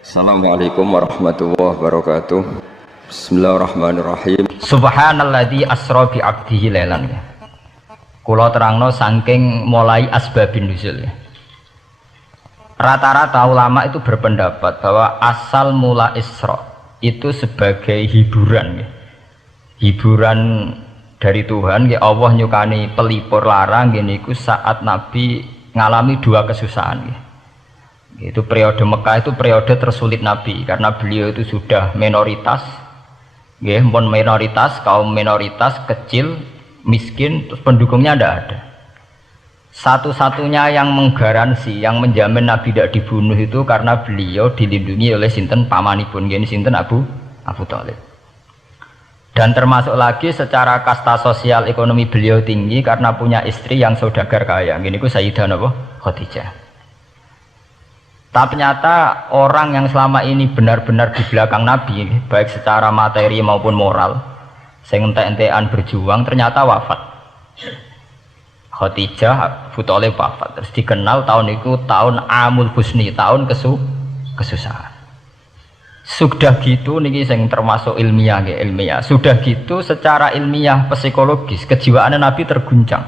Assalamualaikum warahmatullahi wabarakatuh. Bismillahirrahmanirrahim. Subhanalladzi asra bi 'abdihi lailan. Kula terangno saking mulai asbabun nuzul. Rata-rata ulama itu berpendapat bahwa asal mula Isra itu sebagai hiburan. Hiburan dari Tuhan, Allah nyukani pelipur larang niku saat Nabi ngalami dua kesusahan. Itu periode Mekah itu periode tersulit Nabi karena beliau itu sudah minoritas, kaum minoritas kecil, miskin, terus pendukungnya tidak ada. Satu-satunya yang menggaransi, yang menjamin Nabi tidak dibunuh itu karena beliau dilindungi oleh sinten pamanipun, sinten Abu Thalib. Dan termasuk lagi secara kasta sosial ekonomi beliau tinggi karena punya istri yang saudagar kaya, ku Sayyidah Khadijah. Tapi ternyata orang yang selama ini benar-benar di belakang Nabi, baik secara materi maupun moral, sing entek-entekan berjuang, ternyata wafat. Khadijah Abu Thalib wafat. Terus dikenal tahun itu tahun Amul Husni, tahun kesusahan. Sudah gitu niki sing termasuk ilmiah. Sudah gitu secara ilmiah psikologis kejiwaan Nabi terguncang.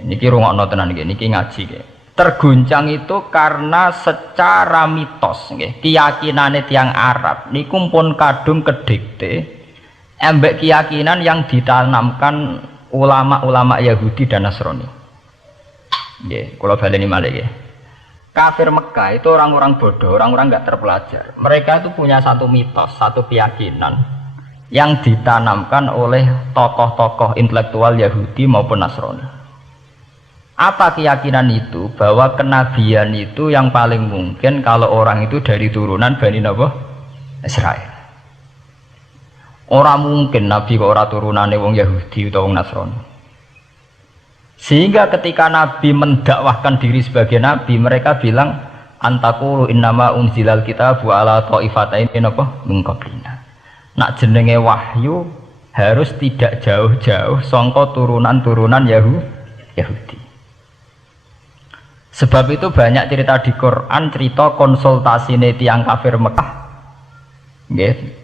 Niki rungokno tenan niki ngaji. Terguncang itu karena secara mitos keyakinane tiang Arab niku pun kadung kedikte embek keyakinan yang ditanamkan ulama-ulama Yahudi dan Nasrani. Nggih, kula baleni malih nggih. Kafir Mekah itu orang-orang bodoh, orang-orang enggak terpelajar. Mereka itu punya satu mitos, satu keyakinan yang ditanamkan oleh tokoh-tokoh intelektual Yahudi maupun Nasrani. Apa keyakinan itu? Bahwa kenabian itu yang paling mungkin kalau orang itu dari turunan Bani Israel. Orang mungkin Nabi kok ora turunane wong Yahudi atau wong Nasrani. Sehingga ketika Nabi mendakwahkan diri sebagai Nabi, mereka bilang antakulu innama unzilal kitabu ala ta'ifatain min qablina. Nak jenenge wahyu harus tidak jauh-jauh sangka turunan-turunan Yahudi. Sebab itu banyak cerita di Quran, cerita konsultasi tiang kafir Mekah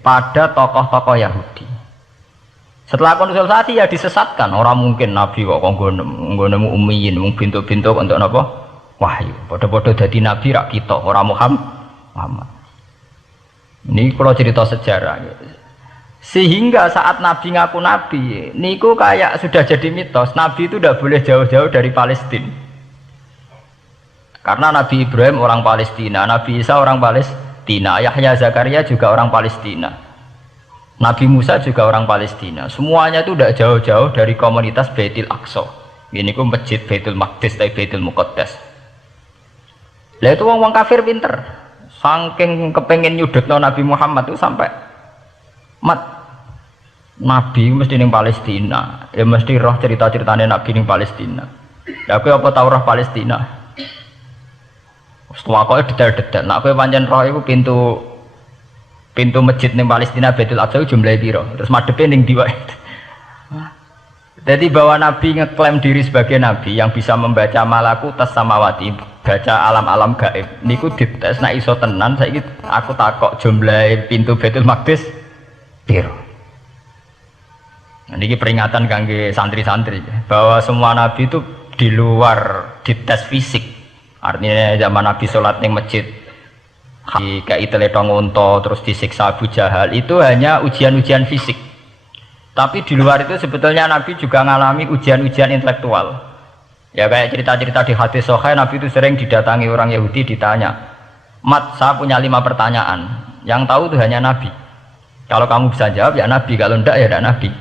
pada tokoh-tokoh Yahudi. Setelah konsultasi ya disesatkan. Orang mungkin Nabi kok nemu ummiyin, bintu-bintu untuk apa? Wahyu. Podo-podo dadi Nabi rak kita, orang Muhammad. Ini kalau cerita sejarah. Sehingga saat Nabi ngaku Nabi, niku kayak sudah jadi mitos. Nabi itu tidak boleh jauh-jauh dari Palestina. Karena Nabi Ibrahim orang Palestina, Nabi Isa orang Palestina, Yahya Zakaria juga orang Palestina, Nabi Musa juga orang Palestina. Semuanya itu tidak jauh-jauh dari komunitas Baitul Aqsa. Ini ku masjid Baitul Maqdis atau Baitul Muqaddas. Lah itu wong kafir pinter, saking kepengen nyudutno Nabi Muhammad itu sampai Nabi mesti ning Palestina, ya mesti roh cerita-ceritanya Nabi ning Palestina. Ya aku apa tahu roh Palestina? Setelah kau detail-detail, nak kau pancen roh itu pintu masjid ning Palestina Baitul Aqsa jumlahnya piro, terus madhepe ning ndi wae. Jadi bahwa Nabi ngeklaim diri sebagai Nabi yang bisa membaca malakutas samawati, baca alam-alam gaib, niku dites nak iso tenan. Saiki aku takok jumlah pintu Baitul Maqdis piro. Nah, ini peringatan kangge santri-santri bahwa semua Nabi itu di luar dites fisik. Artinya zaman Nabi sholat ning masjid kayak teletong unta terus disiksa Abu Jahal itu hanya ujian-ujian fisik. Tapi di luar itu sebetulnya Nabi juga mengalami ujian-ujian intelektual. Ya kayak cerita-cerita di hadis sahih, Nabi itu sering didatangi orang Yahudi ditanya, "Mat, saya punya 5 pertanyaan. Yang tahu itu hanya Nabi. Kalau kamu bisa jawab ya Nabi, kalau enggak ya tidak Nabi."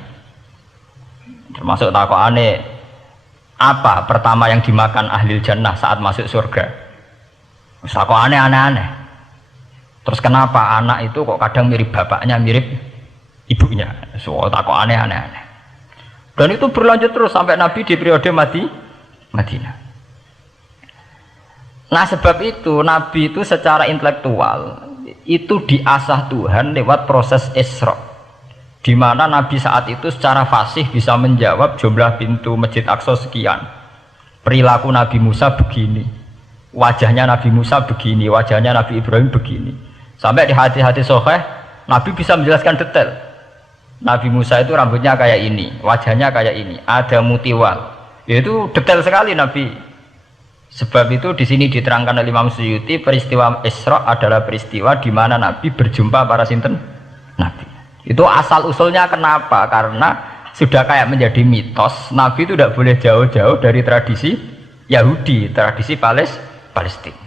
Termasuk takokane, apa pertama yang dimakan ahli jannah saat masuk surga? Kok aneh-aneh. Terus kenapa anak itu kok kadang mirip bapaknya, mirip ibunya? Tak kok aneh-aneh. Dan itu berlanjut terus sampai Nabi di periode Madinah. Nah sebab itu Nabi itu secara intelektual itu diasah Tuhan lewat proses Isra. Di mana Nabi saat itu secara fasih bisa menjawab jumlah pintu Masjid Aqsa sekian, perilaku Nabi Musa begini, wajahnya Nabi Musa begini, wajahnya Nabi Ibrahim begini. Sampai di hadis-hadis sahih Nabi bisa menjelaskan detail. Nabi Musa itu rambutnya kayak ini, wajahnya kayak ini, ada mutiwal. Itu detail sekali Nabi. Sebab itu di sini diterangkan oleh Imam Suyuti, peristiwa Isra adalah peristiwa di mana Nabi berjumpa para sinten Nabi. Itu asal usulnya kenapa? Karena sudah kayak menjadi mitos, Nabi itu tidak boleh jauh-jauh dari tradisi Yahudi, tradisi Palestina.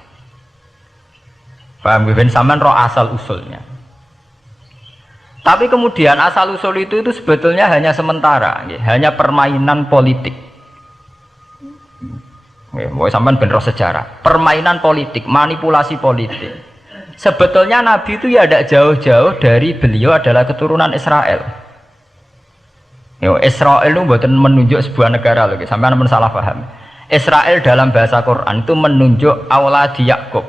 Paham ben sampean roh asal usulnya. Tapi kemudian asal usul itu sebetulnya hanya sementara, hanya permainan politik. Mau sampean ben roh sejarah, permainan politik, manipulasi politik. Sebetulnya Nabi itu ya tidak jauh-jauh dari beliau adalah keturunan Israel. Israel itu bukan menunjuk sebuah negara loh, sampean salah paham. Israel dalam bahasa Quran itu menunjuk auladi Yakub.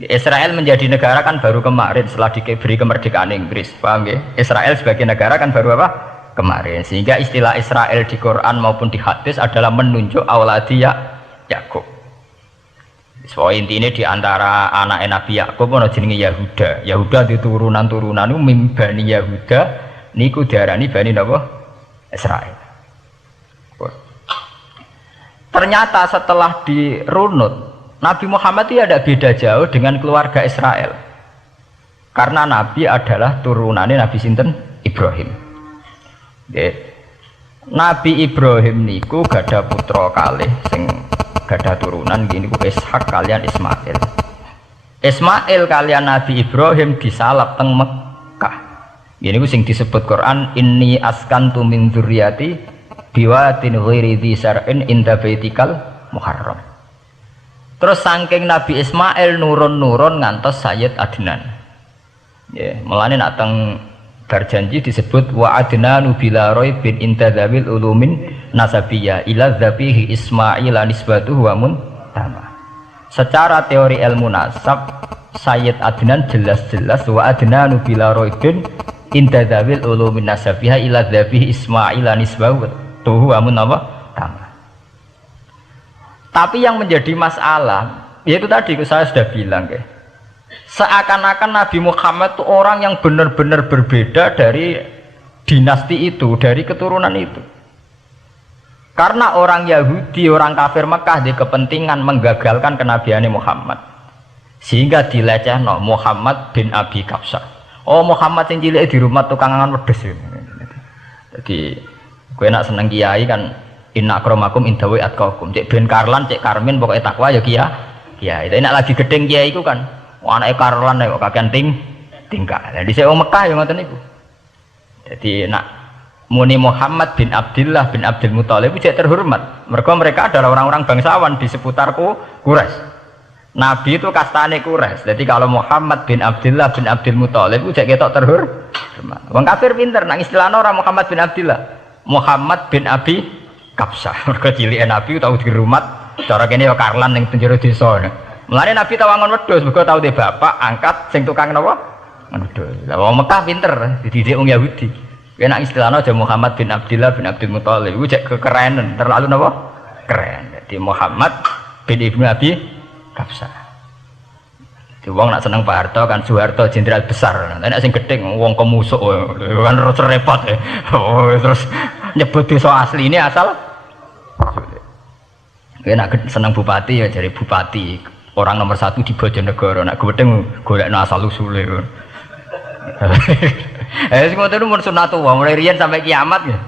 Israel menjadi negara kan baru kemarin setelah diberi kemerdekaan Inggris, paham ya? Israel sebagai negara kan baru apa? Kemarin. Sehingga istilah Israel di Quran maupun di hadis adalah menunjuk auladi Yakub. So intinya di antara anak Nabi Yakub ono jenenge Yahuda. Yahuda di turunan-turunan itu mimbani Yahuda niku diarani bani napa? Israel. Ternyata setelah dirunut Nabi Muhammad itu ada beda jauh dengan keluarga Israel. Karena Nabi adalah turunannya Nabi sinten Ibrahim. Nabi Ibrahim niku gada putra kalih sing gada turunan gini ku Ishak kalian Ismail. Ismail kalian Nabi Ibrahim disalap teng Mekah. Gini ku sing disebut Quran inni askantu min dzurriyyati biwatin ghairi dzi sar'in inda baitikal muharram. Terus saking Nabi Ismail nurun-nurun ngantos Sayyid Adnan. Ya, mulane nak teng berjanji disebut wa adnanu bila raibin intadzawil ulumin nasabiyah ila dzabihi Ismail nisbatuhu wa muntama. Secara teori ilmu nasab Sayyid Adnan jelas-jelas wa adnanu bila raibin intadzawil ulumin nasabiyah ila dzabihi Ismail nisbatuhu wa muntama. Tapi yang menjadi masalah, yaitu tadi saya sudah bilang, seakan-akan Nabi Muhammad itu orang yang benar-benar berbeda dari dinasti itu, dari keturunan itu. Karena orang Yahudi, orang kafir Mekah di kepentingan menggagalkan kenabian Muhammad, sehingga dilecehno Muhammad bin Abi Kabsah. Oh Muhammad yang cilik di rumah tukang angan wedes. Jadi, gue nak seneng kiai kan. Inna akramakum indawi atqakum. Cek Ben Karlan, cek Karmin pokoknya takwa ya kiai. Itu enak lagi gedeng kiai itu kan. Anake Karlan kok kakean tingkah. Lah dhisik wong Mekah ya ngoten niku. Jadi nak muni Muhammad bin Abdullah bin Abdul Muthalib cek terhormat. Mereka adalah orang-orang bangsawan di seputar Quraisy. Nabi itu kastane Quraisy. Jadi kalau Muhammad bin Abdullah bin Abdul Muthalib cek ketok terhormat. Wong kafir pinter nang istilahna ora Muhammad bin Abdullah. Muhammad bin Abi Kabsah. Mergo cilike Nabi tau dirumat cara kene ya Karlan ning penjara desa. Mulane Nabi tau angon wedhus mergo tau de bapak angkat sing tukang napa? Wedhus. Lah wong Mekah pinter dididik wong Yahudi. Nek istilahna aja Muhammad bin Abdullah bin Abdul Muthalib iku cek kekerenan, terlalu napa? Keren. Jadi Muhammad bin Ibnu Abi Kabsah. Di wong nak seneng Pak Harto kan Soeharto jenderal besar. Nek sing gedhe wong kemusuk kan repot. Oh terus nyebut desa asli ini asal nak seneng bupati ya jadi bupati orang nomor 1 di Bojonegoro. Nak gedeng golekno asal usule. Sing ngoten mun sunatullah mulai riyen sampai kiamat ya.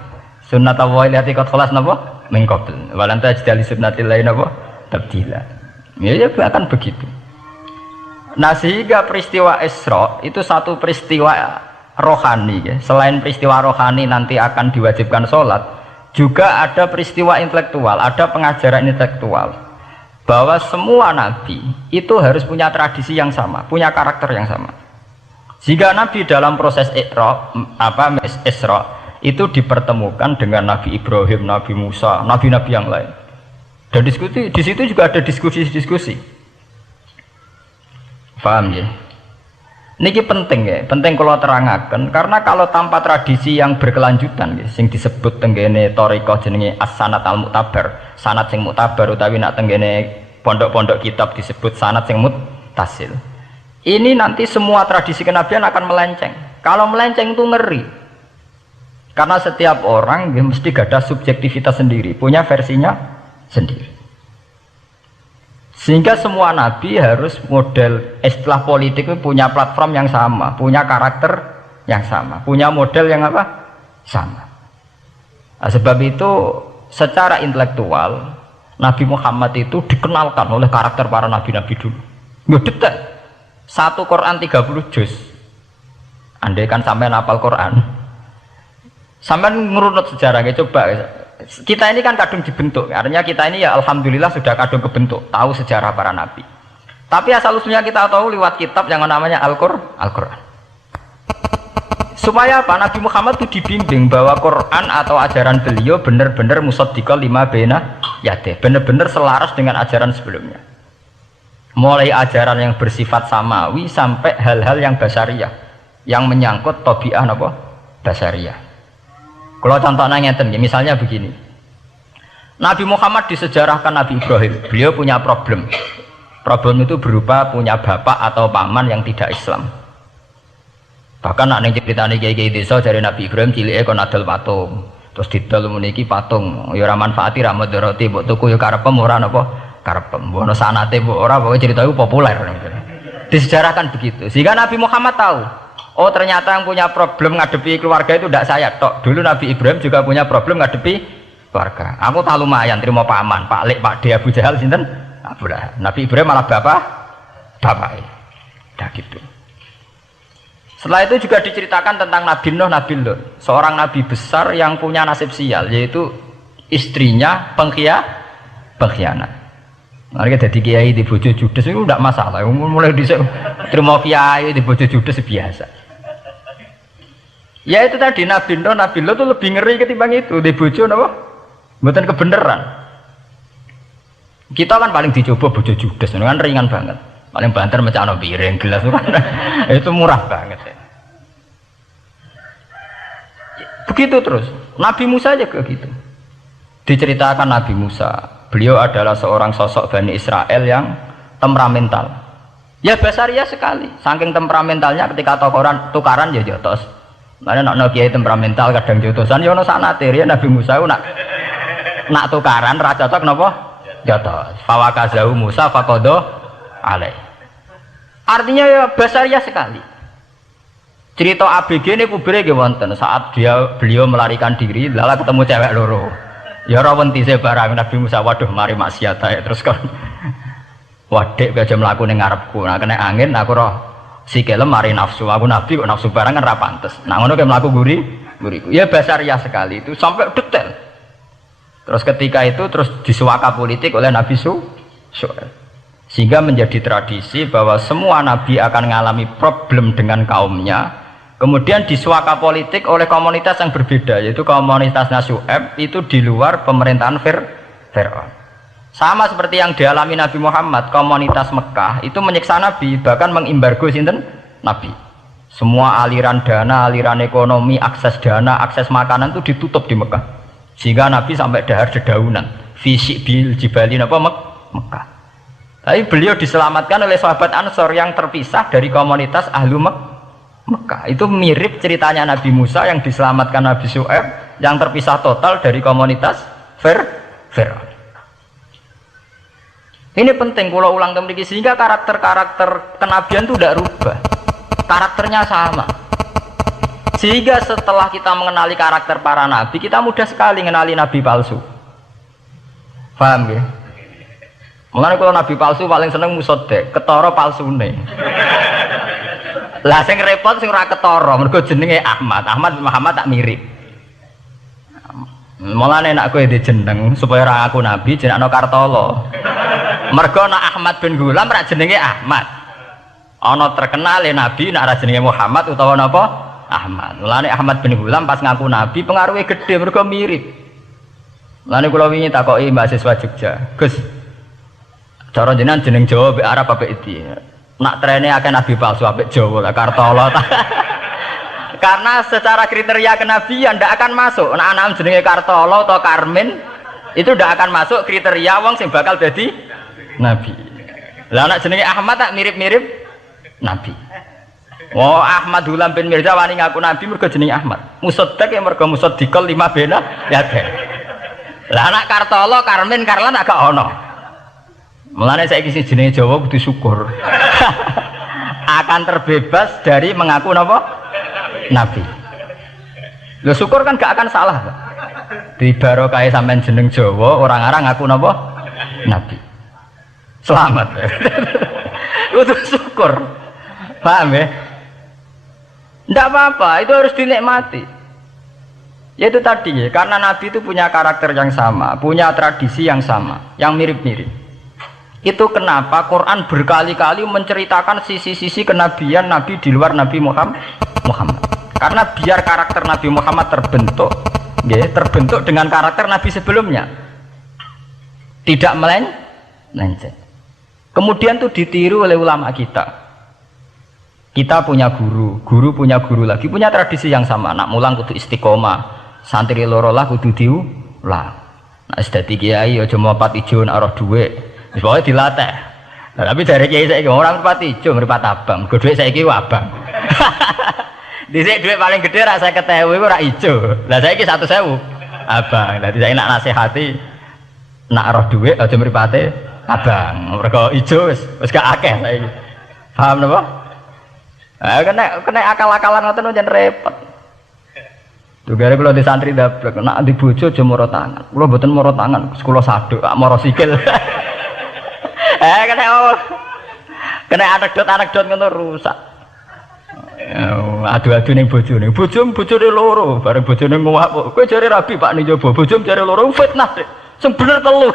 Sunatullah lati qad khalas napa? Min qabl. Walanta jadali sunnatil lain napa? Tabdila. Ya akan begitu. Nah sehingga peristiwa Isra itu satu peristiwa rohani ya. Selain peristiwa rohani nanti akan diwajibkan sholat, juga ada peristiwa intelektual, ada pengajaran intelektual bahwa semua nabi itu harus punya tradisi yang sama, punya karakter yang sama. Jika nabi dalam proses Isra itu dipertemukan dengan Nabi Ibrahim, Nabi Musa, nabi-nabi yang lain. Dan diskusi di situ juga ada diskusi-diskusi. Paham ya? Niki penting ya, penting kalau terangaken karena kalau tanpa tradisi yang berkelanjutan ya, sing disebut tenggene thariqah jenenge as-sanad al-mu'tabar, sanad sing mu'tabar utawi nak tenggene pondok-pondok kitab disebut sanad sing muttasil. Ini nanti semua tradisi kenabian akan melenceng. Kalau melenceng itu ngeri. Karena setiap orang dia mesti gada subjektivitas sendiri, punya versinya sendiri. Sehingga semua nabi harus model istilah politik itu punya platform yang sama, punya karakter yang sama, punya model yang apa? Sama. Nah, sebab itu secara intelektual Nabi Muhammad itu dikenalkan oleh karakter para nabi-nabi dulu. Ngedetek satu Quran 30 juz. Andai kan sampai hafal Quran, sampai ngurunut sejarahnya coba. Kita ini kan kadung dibentuk, artinya kita ini ya alhamdulillah sudah kadung kebentuk, tahu sejarah para nabi. Tapi asal usulnya kita tahu lewat kitab yang namanya Al-Quran. Supaya apa? Nabi Muhammad itu dibimbing bahwa Quran atau ajaran beliau benar-benar musaddiqal lima baina yadeh, benar-benar selaras dengan ajaran sebelumnya. Mulai ajaran yang bersifat samawi sampai hal-hal yang basariyah, yang menyangkut tabi'ah apa? Basariyah. Kalau contohnya ngeten, misalnya begini. Nabi Muhammad disejarahkan Nabi Ibrahim, beliau punya problem. Problem itu berupa punya bapak atau paman yang tidak Islam. Bahkan nak neng ceritane kiai-kiai desa dari Nabi Ibrahim cilike kon adol patung. Terus didol meniki patung, ya ora manfaati ra mudarati, mbok tuku ya karepem ora napa karepem. Mbok ono sanate mbok ora, pokoke cerita itu populer. Disejarahkan begitu. Sehingga Nabi Muhammad tahu, oh ternyata yang punya problem ngadepi keluarga itu tidak saya tok. Dulu Nabi Ibrahim juga punya problem ngadepi keluarga. Aku tak lumayan terima paman, Pak Lek, Pak De, Abu Jahal sinten? Abu Lahab. Nabi Ibrahim malah bapaknya. Dah gitu. Setelah itu juga diceritakan tentang Nabi Nuh, Nabi Lut, seorang nabi besar yang punya nasib sial, yaitu istrinya pengkhianat. Mereka jadi kiai di bojo judes itu tidak masalah, mulai terima kiai di bojo judes biasa. Ya itu tadi Nabi Nuh, Nabi Lut itu lebih ngeri ketimbang itu di bojo apa? Bukan kebenaran. Kita kan paling dicoba bojo judes, kan ringan banget. Paling banter macam piring gelas itu murah banget ya. Begitu terus Nabi Musa aja gitu. Diceritakan Nabi Musa, beliau adalah seorang sosok Bani Israel yang temperamental. Ya basariah sekali, saking temperamentalnya ketika tukaran ya jotos. Mana nak kiai temperamental kadang jotosan, ya ono sanate ya Nabi Musa nak tukaran ra cocok napa jotos. Fawakazahu Musa faqada alaih. Artinya ya basariah sekali. Cerita ABG ini kubire nggih wonten saat beliau melarikan diri lala ketemu cewek loro. Ya ora wenti se barang Nabi Musa, waduh mari maksiat ae terus kan. Wadek aja mlaku ning ngarepku. Nah kena angin aku roh sikile mari nafsu. Aku nabi kok nafsu barang kan ra pantes. Nah ngono ke mlaku guriku. Ya basariah sekali itu sampai detail. Terus ketika itu terus disuaka politik oleh Nabi Syuaib. Sehingga menjadi tradisi bahwa semua nabi akan mengalami problem dengan kaumnya, kemudian disuaka politik oleh komunitas yang berbeda, yaitu komunitas Syuaib itu di luar pemerintahan Fir'aun. Sama seperti yang dialami Nabi Muhammad, komunitas Mekah itu menyiksa Nabi, bahkan mengimbargo sinten Nabi. Semua aliran dana, aliran ekonomi, akses dana, akses makanan itu ditutup di Mekah. Sehingga Nabi sampai dahar dedaunan, fisik bil jibalin apa Mekah. Tapi beliau diselamatkan oleh sahabat Ansor yang terpisah dari komunitas Ahlu Mekah. Itu mirip ceritanya Nabi Musa yang diselamatkan Nabi Syuaib yang terpisah total dari komunitas Fir'aun. Ini penting kalau ulang kembali sehingga karakter-karakter kenabian itu tidak rubah. Karakternya sama. Sehingga setelah kita mengenali karakter para nabi, kita mudah sekali mengenali nabi palsu. Paham ya? Mulane kalau nabi palsu paling seneng musodek, ketara palsune. Lah sing repot sing ora ketara, mergo jenenge Ahmad. Ahmad Muhammad tak mirip. Mulane nek kowe jeneng supaya ora aku nabi jenengno Kartolo. Mergo nek Ahmad bin Gulam ra jenenge Ahmad. Ana terkenal nabi nek ra jenenge Muhammad utawa napa? Ahmad. Mulane Ahmad bin Gulam pas ngaku nabi pengaruhnya gede mergo mirip. Mulane kula wingi takoki mahasiswa Jogja, Gus, cara jenengan jeneng Jawa mbek Arab apik iki. Nak trene akeh nabi palsu apik Jawa lah Kartolo. Karena secara kriteria kenabian ndak akan masuk. Nek anak jenenge Kartolo atau Karmin itu ndak akan masuk kriteria wong sing bakal jadi Nabi. Lah anak jenenge Ahmad tak mirip-mirip Nabi. Oh Ahmad Hulam bin Mirza wani ngaku Nabi mergo jenenge Ahmad. Musaddiq ya mergo musaddiqal lima bena ya teh. Lah anak Kartolo, Karmin, Karlan agak ono. Mulane saiki sing jenenge Jawa kudu syukur. Akan terbebas dari mengaku napa? Nabi. Lho syukur kan gak akan salah. Di barokah sampean jeneng Jawa orang-orang ngaku napa? Nabi. Selamat. Kudu syukur. Paham ya? Tidak apa-apa, itu harus dinikmati. Yaitu tadi ya, karena Nabi itu punya karakter yang sama, punya tradisi yang sama, yang mirip-mirip. Itu kenapa Quran berkali-kali menceritakan sisi-sisi kenabian Nabi di luar Nabi Muhammad. Karena biar karakter Nabi Muhammad terbentuk, ya, terbentuk dengan karakter Nabi sebelumnya, tidak melenceng. Kemudian itu ditiru oleh ulama kita. Kita punya guru, guru punya guru lagi, punya tradisi yang sama. Nak mulang kudu istiqomah, santri loro lah kudu diulang. Nak sedati kiai aja mau pati ijo nak roh dhuwit. Wis pokoke dilatih. Nah, tapi dari kiai saiki orang pati ijo mripat abang, go dhuwit saiki abang. Dhisik dhuwit paling gede ra 50.000 iku ra ijo. Lah saiki 100.000 abang. Dadi saiki nak nasihati nak roh dhuwit aja mripate abang. Mergo ijo wis gak akeh saiki. Paham napa? Kena akal-akalan ngoten njen repot. Tugare kula di santri dablek, nek di bojo aja moro tangan. Kula mboten moro tangan, kula saduk, moro sikil. Kena anekdot ngono rusak. Adu-adu ning bojone. Bojone loro, bareng bojone nguwak. Kowe jare rabi Pak Nijobo, bojom jare loro fitnah. Sing bener telu.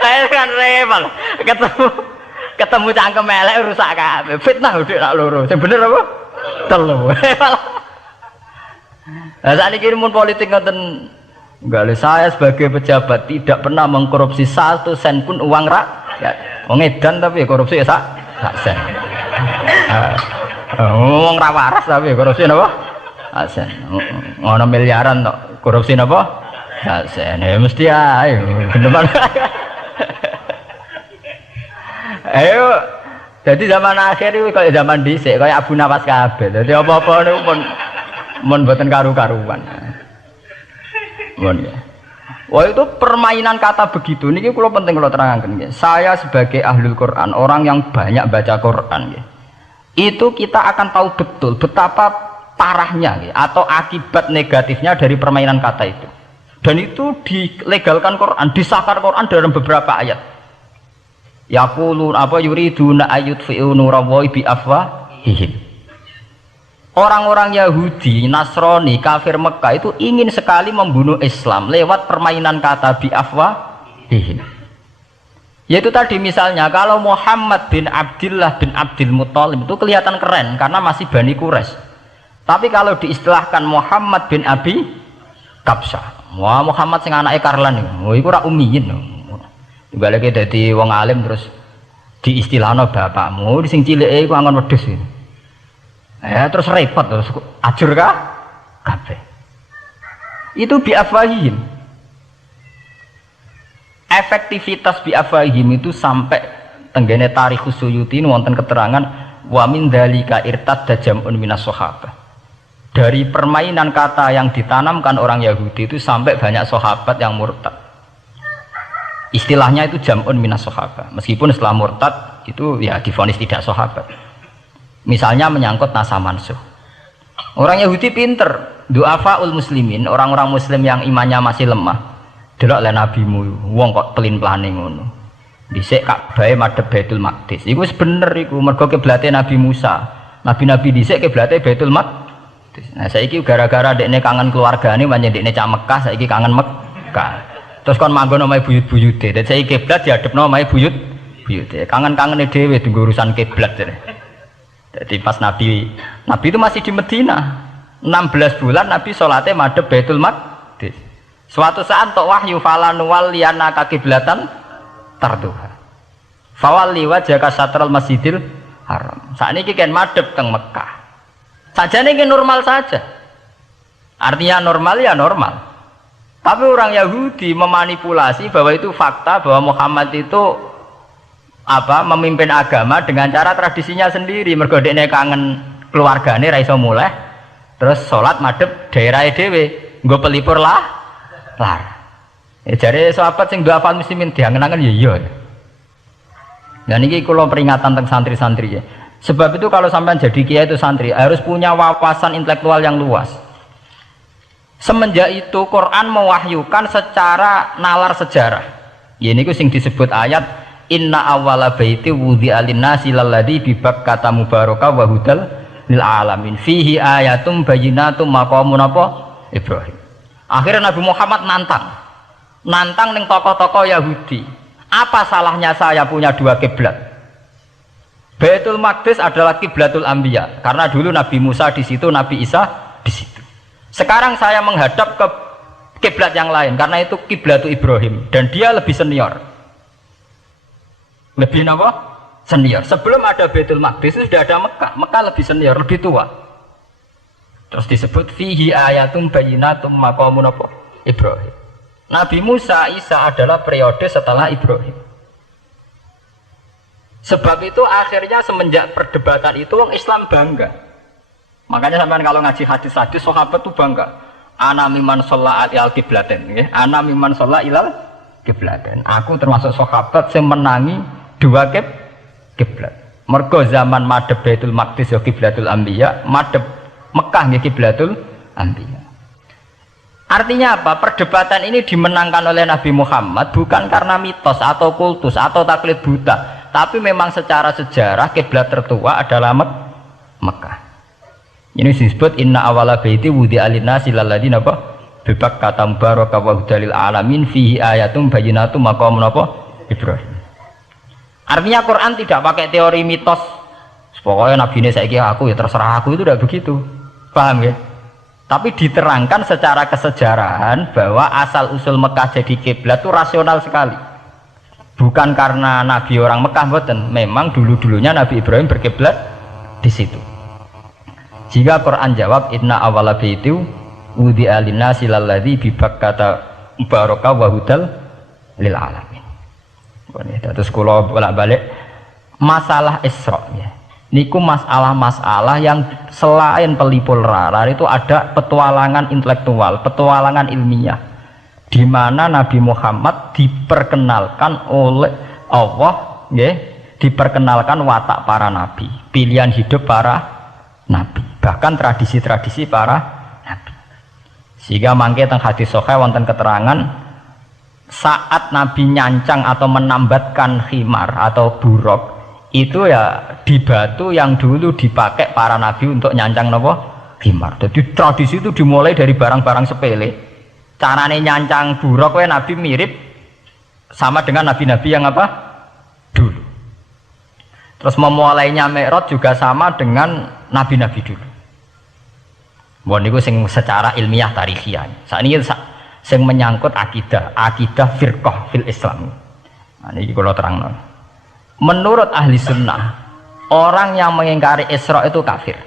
Ayo kan repot. Ketemu cangkem elek rusak kabeh. Fitnah udah nak loro. Sing bener apa? Telu. Lah sakniki mun politik ngoten enggak, saya sebagai pejabat tidak pernah mengkorupsi 1 sen pun uang rakyat. Wong edan tapi korupsi ya sak sen. Wong ra waras tapi korupsi napa? Sak sen. Ngono miliaran tok korupsi napa? Sak sen. Ya mesti ae. Beneran. Ayo, jadi zaman akhir itu kayak zaman dhisik, kayak Abu Nawas kabeh. Jadi apa-apa niku mun mboten karu-karuan. Mun ya. Wah itu permainan kata begitu niki kula penting kula terangaken nggih. Saya sebagai ahlul Quran, orang yang banyak baca Quran nggih. Itu kita akan tahu betul betapa parahnya nggih atau akibat negatifnya dari permainan kata itu. Dan itu dilegalkan Quran, disahkan Quran dalam beberapa ayat. Yaqulun apa yuriduna ayutfi'u nurallahi bi afwahihim. Orang-orang Yahudi, Nasrani, kafir Mekah itu ingin sekali membunuh Islam lewat permainan kata bi afwahihim. Yaitu tadi misalnya kalau Muhammad bin Abdullah bin Abdul Muthalib itu kelihatan keren karena masih Bani Quraisy. Tapi kalau diistilahkan Muhammad bin Abi Kabsyah, wah Muhammad sing anake Karlan iku ora ummiyin. Balik dadi wong alim terus diistilahno bapakmu sing cilike iku angon wedhus. Ya terus repot terus ajur kabeh. Itu bi afwahihim. Efektivitas bi afwahihim itu sampai tenggene Tarikhus Suyuti wonten keterangan wa min dzalika irtadda jam'un minas sahabah. Dari permainan kata yang ditanamkan orang Yahudi itu sampai banyak sahabat yang murtad. Istilahnya itu jam'un minas sahabah. Meskipun setelah murtad itu ya divonis tidak sahabat. Misalnya menyangkut nasa mansuh. Orang Yahudi pinter, du'afaul muslimin, orang-orang muslim yang imannya masih lemah. Delok le nabimu, wong kok pelin-pelane ngono. Dhisik Ka'bah madhep Baitul Maqdis. Iku wis bener iku, mergo kiblate Nabi Musa. Nabi-nabi dhisik kiblate Baitul Maqdis. Nah saiki gara-gara dekne kangen keluargane pancen dekne cak Mekah, saiki kangen Mekah. Terus kon manggon omahe buyut-buyute. Dadi saiki kiblat diadepno omahe buyut-buyute. Kangen-kangene dhewe tunggu urusan kiblat. Jadi pas Nabi itu masih di Medina. 16 bulan Nabi salate madhep Baitul Maqdis. Suatu saat tok wahyu falan waliyana kiblatan tarduha. Fawalli wajhaka satral Masjidil Haram. Sakniki kan madhep teng Mekah. Sajane iki normal saja. Artinya normal ya normal. Tapi orang Yahudi memanipulasi bahwa itu fakta, bahwa Muhammad itu memimpin agama dengan cara tradisinya sendiri. Mergo dekne kangen keluargane ra iso muleh, terus salat madhep daerah dhewe, nggo pelipur lar. Ya jare sahabat sing duafal muslimin diangen-angen ya iya. Nah niki kula peringatan tentang santri-santri ya. Sebab itu kalau sampean jadi kiai itu santri harus punya wawasan intelektual yang luas. Semenjak itu Quran mewahyukan secara nalar sejarah. Ya niku sing disebut ayat inna awwala baiti wudi'a lin-nasi lalladzi bi Bakkata mubaraka wa hudal lil alamin fihi ayatum bayyinatum maqamun Ibrahim. Akhirnya Nabi Muhammad nantang ning tokoh-tokoh Yahudi. Apa salahnya saya punya dua kiblat? Baitul Maqdis adalah kiblatul anbiya karena dulu Nabi Musa di situ, Nabi Isa di situ. Sekarang saya menghadap ke kiblat yang lain karena itu kiblatul Ibrahim dan dia lebih senior. Lebih apa? Senior. Sebelum ada Baitul Maqdis sudah ada Mekah. Mekah lebih senior, lebih tua. Terus disebut fihi ayatum bayyinatum maqamun Ibrahim. Nabi Musa, Isa adalah periode setelah Ibrahim. Sebab itu akhirnya semenjak perdebatan itu orang Islam bangga. Makanya sampean kalau ngaji hadis-hadis sahabat tuh bangga. Ana miman sholla ilal kiblaten, ya. Ana miman sholla ilal kiblaten. Aku termasuk sahabat yang menangi dua kiblat. Mergo zaman madhep Baitul Maqdis ya kiblatul anbiya, madhep Mekah ya kiblatul anbiya. Artinya apa? Perdebatan ini dimenangkan oleh Nabi Muhammad bukan karena mitos atau kultus atau taklid buta, tapi memang secara sejarah kiblat tertua adalah Mekah. Ini disebut inna awala baiti wudi'a lin-nasi lalladzi bi Bakkata mubaraka wa hudalil alamin fihi ayatum bayyinatum maqamun Ibrahim. Artinya Quran tidak pakai teori mitos. Pokoknya Nabi ini saiki aku ya terserah aku, itu tidak begitu. Paham ya? Tapi diterangkan secara kesejarahan bahwa asal usul Mekah jadi kiblat itu rasional sekali. Bukan karena Nabi orang Mekah, mboten. Memang dulu-dulunya Nabi Ibrahim berkiblat di situ. Jika Quran jawab inna awwala baiti wudi'a lin-nasi lalladzi bi Bakkata mubaraka wa hudal lil alamin. Terus kula bolak-balik masalah Isra ya. Niku masalah-masalah yang selain pelipur lara itu ada petualangan intelektual, petualangan ilmiah di mana Nabi Muhammad diperkenalkan oleh Allah ya, diperkenalkan watak para nabi, pilihan hidup para nabi, bahkan tradisi-tradisi para nabi. Sehingga mangke teng hadis sahih wonten keterangan saat Nabi nyancang atau menambatkan khimar atau buruk itu ya di batu yang dulu dipakai para nabi untuk nyancang nopo khimar. Jadi tradisi itu dimulai dari barang-barang sepele. Carane nyancang buruk we nabi mirip sama dengan nabi-nabi yang apa dulu. Terus memulainya Mi'raj juga sama dengan nabi-nabi dulu. Bon niku sing secara ilmiah tarikhiyah. Saat ini sing menyangkut akidah firqah fil Islam. Nah niki kula terangno. Menurut ahli sunnah, orang yang mengingkari Isra itu kafir.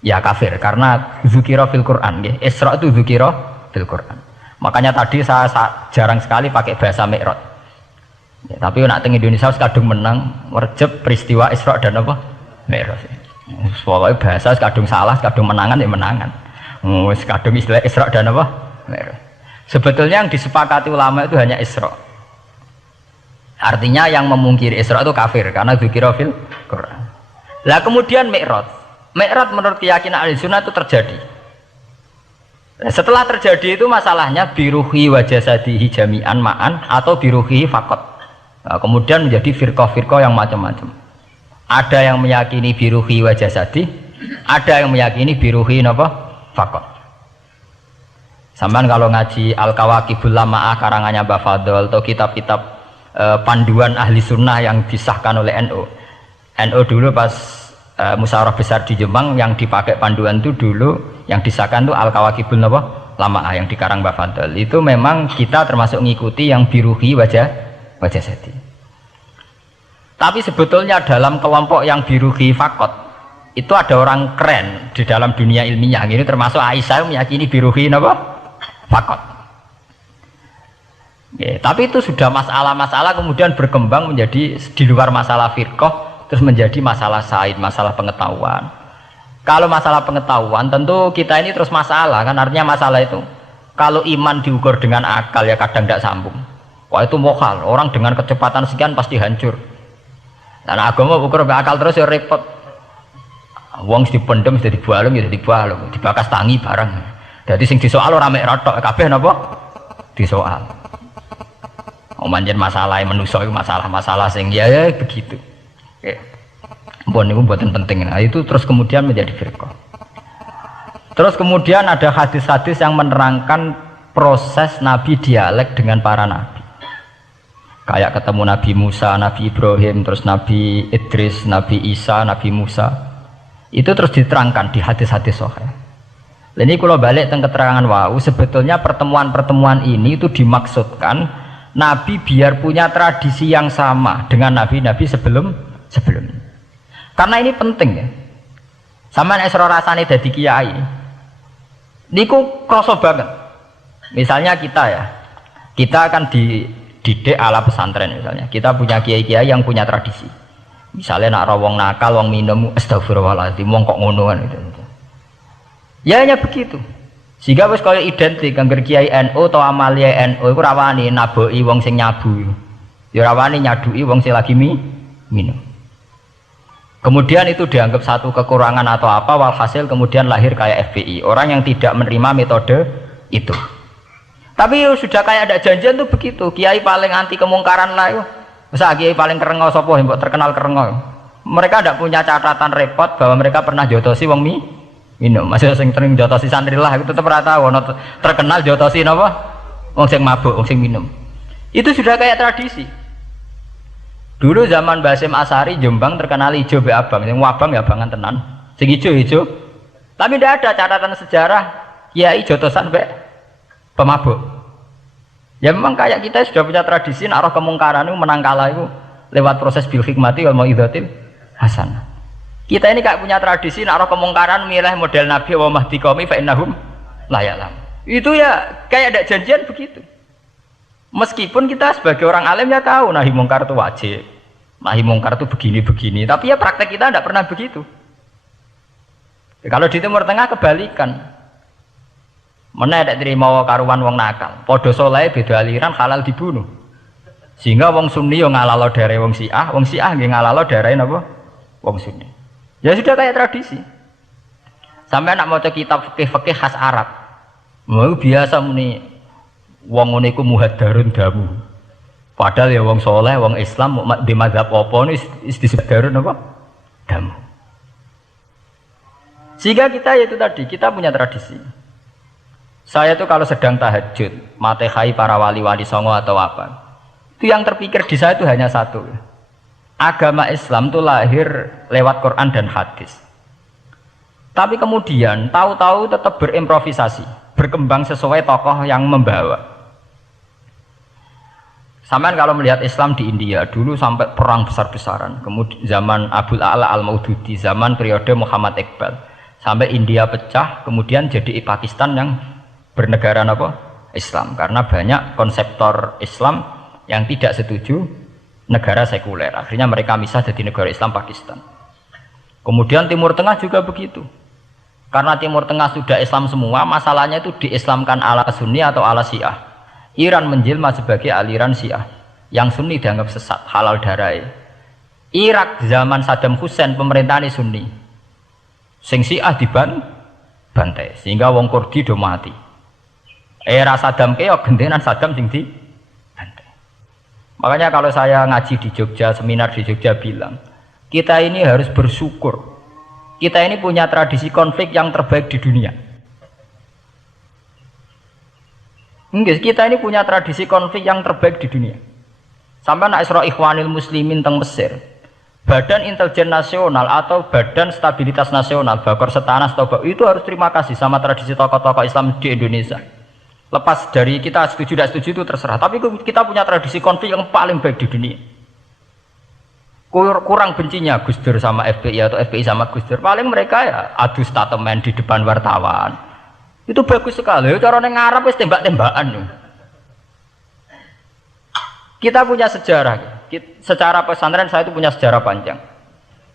Ya kafir karena dzikra fil Quran ya. Isra itu dzikra fil Quran. Makanya tadi saya jarang sekali pakai bahasa Mi'raj. Ya, tapi nak teng Indonesia kadung menang merjep peristiwa Isra dan apa? Mi'raj. Pokoknya bahasa kadung salah, kadung menangan ya menangan. Kadung istilah Isra dan apa? Mi'raj. Sebetulnya yang disepakati ulama itu hanya Isra. Artinya yang memungkiri Isra itu kafir karena dzikra fil Quran. Lah kemudian Mi'raj menurut keyakinan ahli sunnah itu terjadi. Nah, setelah terjadi itu masalahnya biruhi wa jasadihi jami'an ma'an atau biruhi faqat. Nah, kemudian menjadi firqah-firqah yang macam-macam. Ada yang meyakini biruhi wa jasadi, ada yang meyakini biruhi napa faqat. Sampeyan kalau ngaji Al-Kawakibul Lama'ah karangannya Mbah Fadl atau kitab-kitab panduan ahli sunnah yang disahkan oleh NU. NU dulu pas musyawarah besar di Jemang yang dipakai panduan itu dulu yang disahkan itu Al-Kawakibul Lama'ah yang dikarang Mbah Fadl. Itu memang kita termasuk ngikuti yang biruhi wajah sedi. Tapi sebetulnya dalam kelompok yang biruhi fakot itu ada orang keren di dalam dunia ilmiah. Ini termasuk Aisyah meyakini biruhi fakot. Ya, tapi itu sudah masalah-masalah kemudian berkembang menjadi di luar masalah firqah, terus menjadi masalah said, masalah pengetahuan. Kalau masalah pengetahuan tentu kita ini terus masalah kan, artinya masalah itu kalau iman diukur dengan akal ya kadang tidak sambung. Wah itu mokal, orang dengan kecepatan sekian pasti hancur. Dan agama ukur akal terus ya repot. Wong dipendem jadi dibualung ya dibualung, dibakas tangi barang. Jadi sing disoal ora mek rotok kabeh napa? Disoal. Manjen masalah manusia itu masalah-masalah sing ya begitu. Oke. Mbon niku mboten penting. Nah, itu terus kemudian menjadi firqah. Terus kemudian ada hadis-hadis yang menerangkan proses Nabi dialek dengan para nabi. Kayak ketemu Nabi Musa, Nabi Ibrahim, terus Nabi Idris, Nabi Isa, Nabi Musa. Itu terus diterangkan di hadis-hadis sahih. Ini kalau balik tentang keterangan wau, sebetulnya pertemuan-pertemuan ini itu dimaksudkan Nabi biar punya tradisi yang sama dengan nabi-nabi sebelumnya. Karena ini penting ya. Sama nek sira rasane dadi kiai. Niku krasa banget. Misalnya kita ya. Kita akan dididik ala pesantren misalnya. Kita punya kiai-kiai yang punya tradisi. Misalnya nak rawong nakal, wong minum astagfirullahaladzim, wong kok ngono kan gitu. Ya hanya begitu. Sehingga wis kaya identik angger kiai NU atau amalia NU iku rawani naboki wong sing nyabu. Ya rawani nyaduki wong sing lagi minum. Kemudian itu dianggap satu kekurangan atau apa, walhasil kemudian lahir kayak FPI, orang yang tidak menerima metode itu. Tapi sudah kayak ada janjian tuh begitu, kiai paling anti kemungkaran lah itu. Masa kiai paling kerengo sapa yang terkenal kerengo. Mereka tidak punya catatan repot bahwa mereka pernah jotosi wong minum. Masih sing sering jotosi santri lah itu tetap rata wono terkenal jotosi napa? Wong sing mabuk, wong sing minum. Itu sudah kayak tradisi. Dulu zaman Basim Asari Jombang terkenal hijau be abang, yang wabang ya abangan tenan. Sing hijau. Tapi tidak ada catatan sejarah kiai jotosan be pemabuk. Ya memang kayak kita sudah punya tradisi naruh kemungkaran itu menang kalah itu lewat proses bil hikmati wal mau'izatil hasanah. Kita ini kayak punya tradisi naruh kemungkaran milih model Nabi wa mahdi qaumi fa innahum la ya'lam. Itu ya kayak ada janjian begitu. Meskipun kita sebagai orang alim ya tahu nahi mungkar itu wajib. Nahi mungkar itu begini-begini, tapi ya praktek kita tidak pernah begitu. Ya, kalau di Timur Tengah kebalikan. Mana ada terima karuan wong nakal. Podo soleh beda aliran halal dibunuh. Sehingga wong Sunni yo ngalalo daerah wong Syiah nggih ngalalo daerah napa? Wong Sunni. Ya sudah kayak tradisi. Sampai nak maca kitab fikih khas Arab. Mau biasa muni wong ngene iku muhaddarun damu. Padahal ya wong soleh, wong Islam di mazhab apa ini disebut darun apa? Damu. Sehingga kita itu tadi kita punya tradisi. Saya tuh kalau sedang tahajud, matehai para wali-wali songo atau apa, itu yang terpikir di saya itu hanya satu. Agama Islam itu lahir lewat Quran dan hadis. Tapi kemudian tahu-tahu tetap berimprovisasi, berkembang sesuai tokoh yang membawa. Sampai kalau melihat Islam di India dulu sampai perang besar-besaran, kemudian zaman Abul A'la Al-Maududi, zaman periode Muhammad Iqbal, sampai India pecah, kemudian jadi Pakistan yang bernegara apa? Islam, karena banyak konseptor Islam yang tidak setuju negara sekuler. Akhirnya mereka misah jadi negara Islam Pakistan. Kemudian Timur Tengah juga begitu. Karena Timur Tengah sudah Islam semua, masalahnya itu diislamkan ala Sunni atau ala Syiah. Iran menjelma sebagai aliran Syiah. Yang Sunni dianggap sesat, halal darai. Irak zaman Saddam Hussein pemerintahan Sunni. Sing Syiah dibantai, sehingga wong Kurdi do mati. Era Saddam keok gentenan Saddam sing di bantai. Makanya kalau saya ngaji di Jogja, seminar di Jogja bilang, kita ini harus bersyukur. Kita ini punya tradisi konflik yang terbaik di dunia. Enggak, kita ini punya tradisi konflik yang terbaik di dunia. Sampai nak Isra Ikhwanil Muslimin teng Mesir, Badan Intelijen Nasional atau Badan Stabilitas Nasional, Bakor Setanas atau itu harus terima kasih sama tradisi tokoh-tokoh Islam di Indonesia. Lepas dari kita setuju tidak setuju itu terserah, tapi kita punya tradisi konflik yang paling baik di dunia. Kurang bencinya Gus Dur sama FPI atau FPI sama Gus Dur, paling mereka ya adu statement di depan wartawan. Itu bagus sekali. Cara nang Arab wis tembak-tembakan. Kita punya sejarah. Secara pesantren saya itu punya sejarah panjang.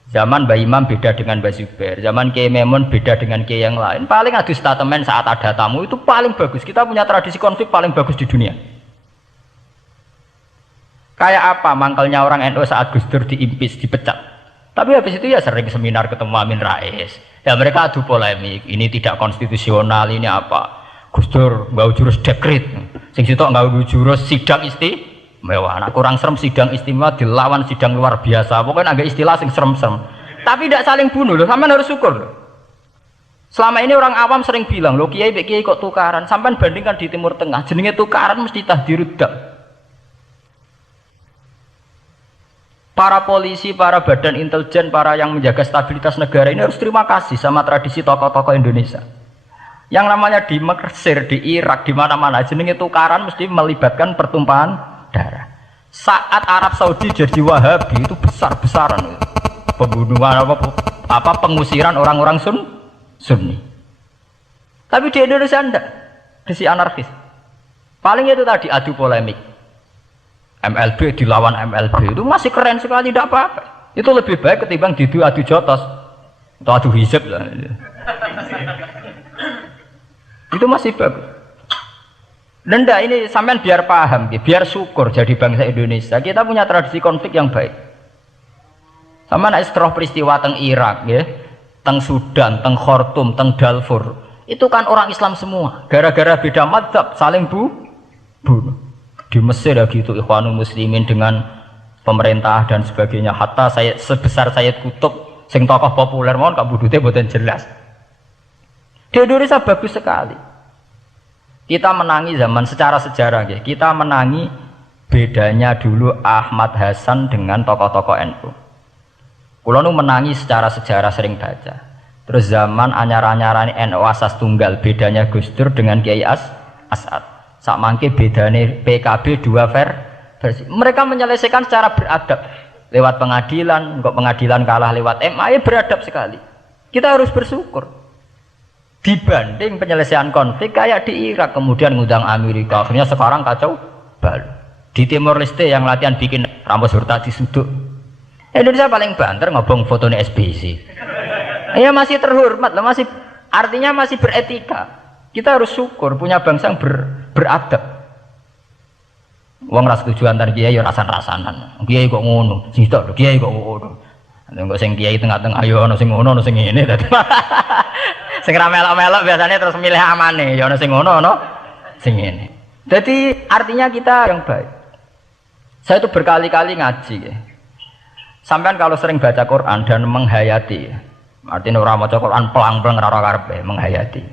Zaman Mbah Imam beda dengan Mbah Zubair, zaman Kiai Memun beda dengan Kiai yang lain. Paling adu statement saat ada tamu itu paling bagus. Kita punya tradisi konflik paling bagus di dunia. Kayak apa mangkalnya orang NU saat Gus Dur diimpis, dipecat. Tapi habis itu ya sering seminar ketemu Amin Rais. Ya mereka adu polemik, ini tidak konstitusional, ini apa. Gus Dur nggak jurus dekret. Sing sitok nggak jurus sidang mewah, nah, kurang serem sidang istimewa dilawan sidang luar biasa. Pokoknya agak istilah sing serem-serem. Tapi tidak saling bunuh loh, sampean harus syukur loh. Selama ini orang awam sering bilang, loh kiai kok tukaran. Sampean bandingkan di Timur Tengah, jenenge tukaran mesti tahdiruddam. Para polisi, para badan intelijen, para yang menjaga stabilitas negara ini harus terima kasih sama tradisi tokoh-tokoh Indonesia. Yang namanya di Mesir, di Irak, di mana-mana jenenge tukaran mesti melibatkan pertumpahan darah. Saat Arab Saudi jadi Wahabi itu besar-besaran pembunuhan apa pengusiran orang-orang Sunni. Tapi di Indonesia enggak, si anarkis. Paling itu tadi adu polemik. MLB dilawan MLB itu masih keren sekali, tidak apa-apa. Itu lebih baik ketimbang adu jotos atau adu hizib lah. Itu masih bagus. Nenda ini sampean biar paham, biar syukur jadi bangsa Indonesia. Kita punya tradisi konflik yang baik. Sama nak setelah peristiwa teng Irak, ya, teng Sudan, teng Khartoum, teng Darfur, itu kan orang Islam semua. Gara-gara beda mazhab saling bunuh. Di Mesir ya gitu, Ikhwanul Muslimin dengan pemerintah dan sebagainya. Hatta saya sebesar Sayyid Qutb, sing tokoh populer mohon kak budutnya buatan jelas. Di Indonesia bagus sekali. Kita menangi zaman secara sejarah, ya. Kita menangi bedanya dulu Ahmad Hasan dengan tokoh-tokoh NU. Kulo nu menangi secara sejarah sering baca. Terus zaman anyar-anyarane NU asas tunggal, bedanya Gus Dur dengan Kiai As'ad. Sak mangke bedane PKB dua versi. Mereka menyelesaikan secara beradab. Lewat pengadilan, kok pengadilan kalah lewat MA, ya beradab sekali. Kita harus bersyukur. Dibanding penyelesaian konflik kayak di Irak, kemudian ngundang Amerika, akhirnya sekarang kacau balu. Di Timor Leste yang latihan bikin Ramos Hurta disuduk, Indonesia paling banter ngobong fotonya SBC. Ya masih terhormat lah, masih artinya masih beretika. Kita harus syukur punya bangsa yang beradab. Wong ras tujuan antar kiai ya rasan-rasanan. Kiai kok ngono, sing tok kiai kok ngono. Engko sing kiai tengah-tengah ayo ono sing ngono, ono sing ngene. Sing ra melok-melok biasanya terus milih amane, ya ono sing ngono, ono sing ngene. Jadi artinya kita yang baik. Saya itu berkali-kali ngaji ya. Sampean kalau sering baca Quran dan menghayati, artinya orang maca Quran pelang-pelang ora karepe, menghayati.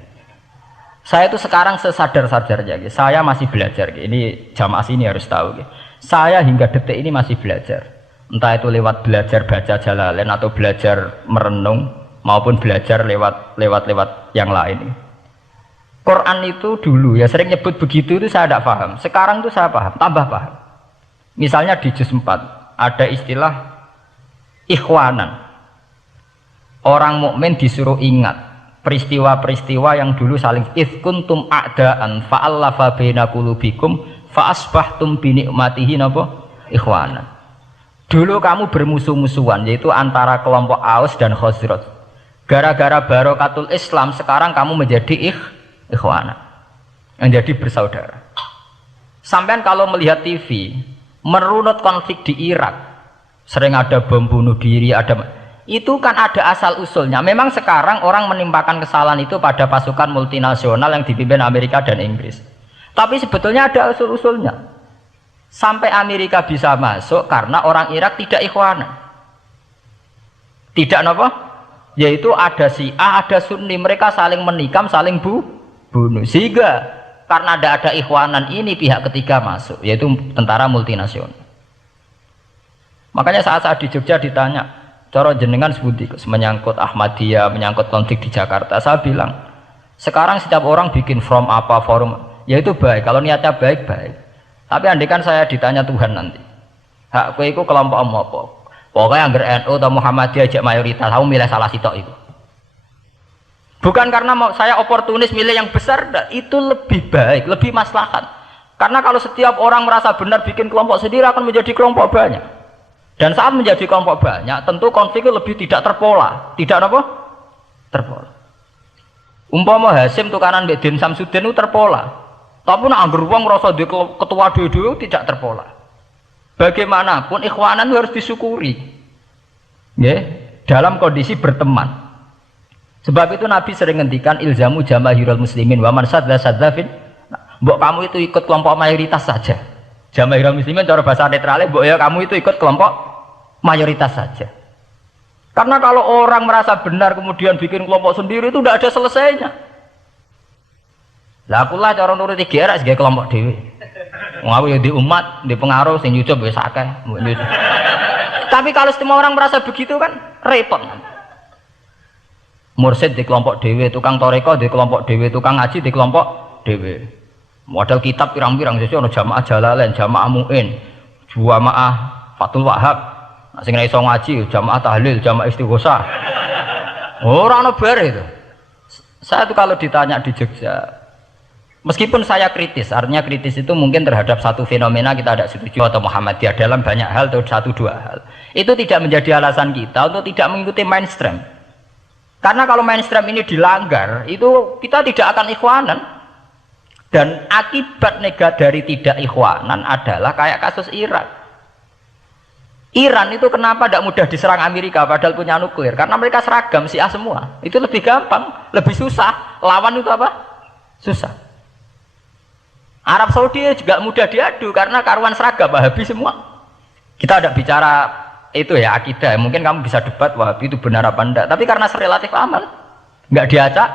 Saya itu sekarang sesadar-sadarnya, saya masih belajar. Ini jamaah sini harus tahu. Saya hingga detik ini masih belajar. Entah itu lewat belajar baca Jalalain atau belajar merenung maupun belajar lewat yang lain. Quran itu dulu ya sering nyebut begitu itu saya tidak paham. Sekarang itu saya paham, tambah paham. Misalnya di juz 4 ada istilah ikhwanan. Orang mukmin disuruh ingat peristiwa-peristiwa yang dulu saling kuntum a'daan fa'allafa baina qulubikum fa asbahtum bi ni'matihi napa ikhwanan. Dulu kamu bermusuh-musuhan, yaitu antara kelompok Aus dan Khazraj. Gara-gara barokatul Islam sekarang kamu menjadi ikhwana, menjadi bersaudara. Sampean kalau melihat TV merunut konflik di Irak, sering ada bom bunuh diri, itu kan ada asal usulnya. Memang sekarang orang menimpakan kesalahan itu pada pasukan multinasional yang dipimpin Amerika dan Inggris. Tapi sebetulnya ada usul-usulnya. Sampai Amerika bisa masuk karena orang Irak tidak ikhwanan. Tidak apa? Yaitu ada Syiah, ada Sunni, mereka saling menikam, saling bunuh. Sehingga karena ada ikhwanan ini pihak ketiga masuk, yaitu tentara multinasional. Makanya saat di Jogja ditanya, cara jenengan sebuti menyangkut Ahmadiyah, menyangkut konflik di Jakarta, saya bilang, sekarang setiap orang bikin from apa forum, yaitu baik, kalau niatnya baik-baik. Tapi andaikan saya ditanya Tuhan nanti, hak kowe iku kelompok apa? Pokoknya anggar NU atau Muhammadiyah aja mayoritas, kamu milih salah sitok itu. Bukan karena saya oportunis milih yang besar, itu lebih baik, lebih maslahat. Karena kalau setiap orang merasa benar bikin kelompok sendiri akan menjadi kelompok banyak. Dan saat menjadi kelompok banyak, tentu konflik lebih tidak terpola. Tidak apa? Terpola. Umpama Hasim tukaran Mbak Din Samsudin itu terpola. Tapi nak anggur wong ngrasa di ketua dhewe tidak terpola. Bagaimanapun ikhwanan harus disyukuri. Nggih, dalam kondisi berteman. Sebab itu Nabi sering ngendikan ilzamu jamaahirul muslimin wa man sadza sadzafin. Mbok kamu itu ikut kelompok mayoritas saja. Jamaahirul muslimin cara bahasa netralnya mbok ya kamu itu ikut kelompok mayoritas saja. Karena kalau orang merasa benar kemudian bikin kelompok sendiri itu tidak ada selesainya. Lah akulah cara nuruti GR sebagai kelompok dhewe. Wong aku ya di umat, di pengaruh sing nyucup wis akeh. Tapi kalau semua orang merasa begitu kan repot. Mursid di kelompok dhewe, tukang toreko di kelompok dhewe, tukang ngaji di kelompok dhewe. Model kitab pirang-pirang sesuk ana jamaah Jalalain, jamaah Muin, jamaah Fathul Wahab. Nah, sing iso ngaji jamaah tahlil, jamaah istighosah. Ora ana bare itu. Saya tuh kalau ditanya di Jogja, meskipun saya kritis, artinya kritis itu mungkin terhadap satu fenomena kita tidak setuju atau Muhammadiyah dalam banyak hal atau satu dua hal. Itu tidak menjadi alasan kita untuk tidak mengikuti mainstream. Karena kalau mainstream ini dilanggar, itu kita tidak akan ikhwanan. Dan akibat negatif dari tidak ikhwanan adalah kayak kasus Iran. Iran itu kenapa tidak mudah diserang Amerika padahal punya nuklir? Karena mereka seragam Syiah semua. Itu lebih gampang, lebih susah. Lawan itu apa? Susah. Arab Saudi juga mudah diadu karena karuan seragam Wahabi semua. Kita tidak bicara itu ya akidah, mungkin kamu bisa debat Wahabi itu benar apa enggak, tapi karena relatif aman nggak diacak.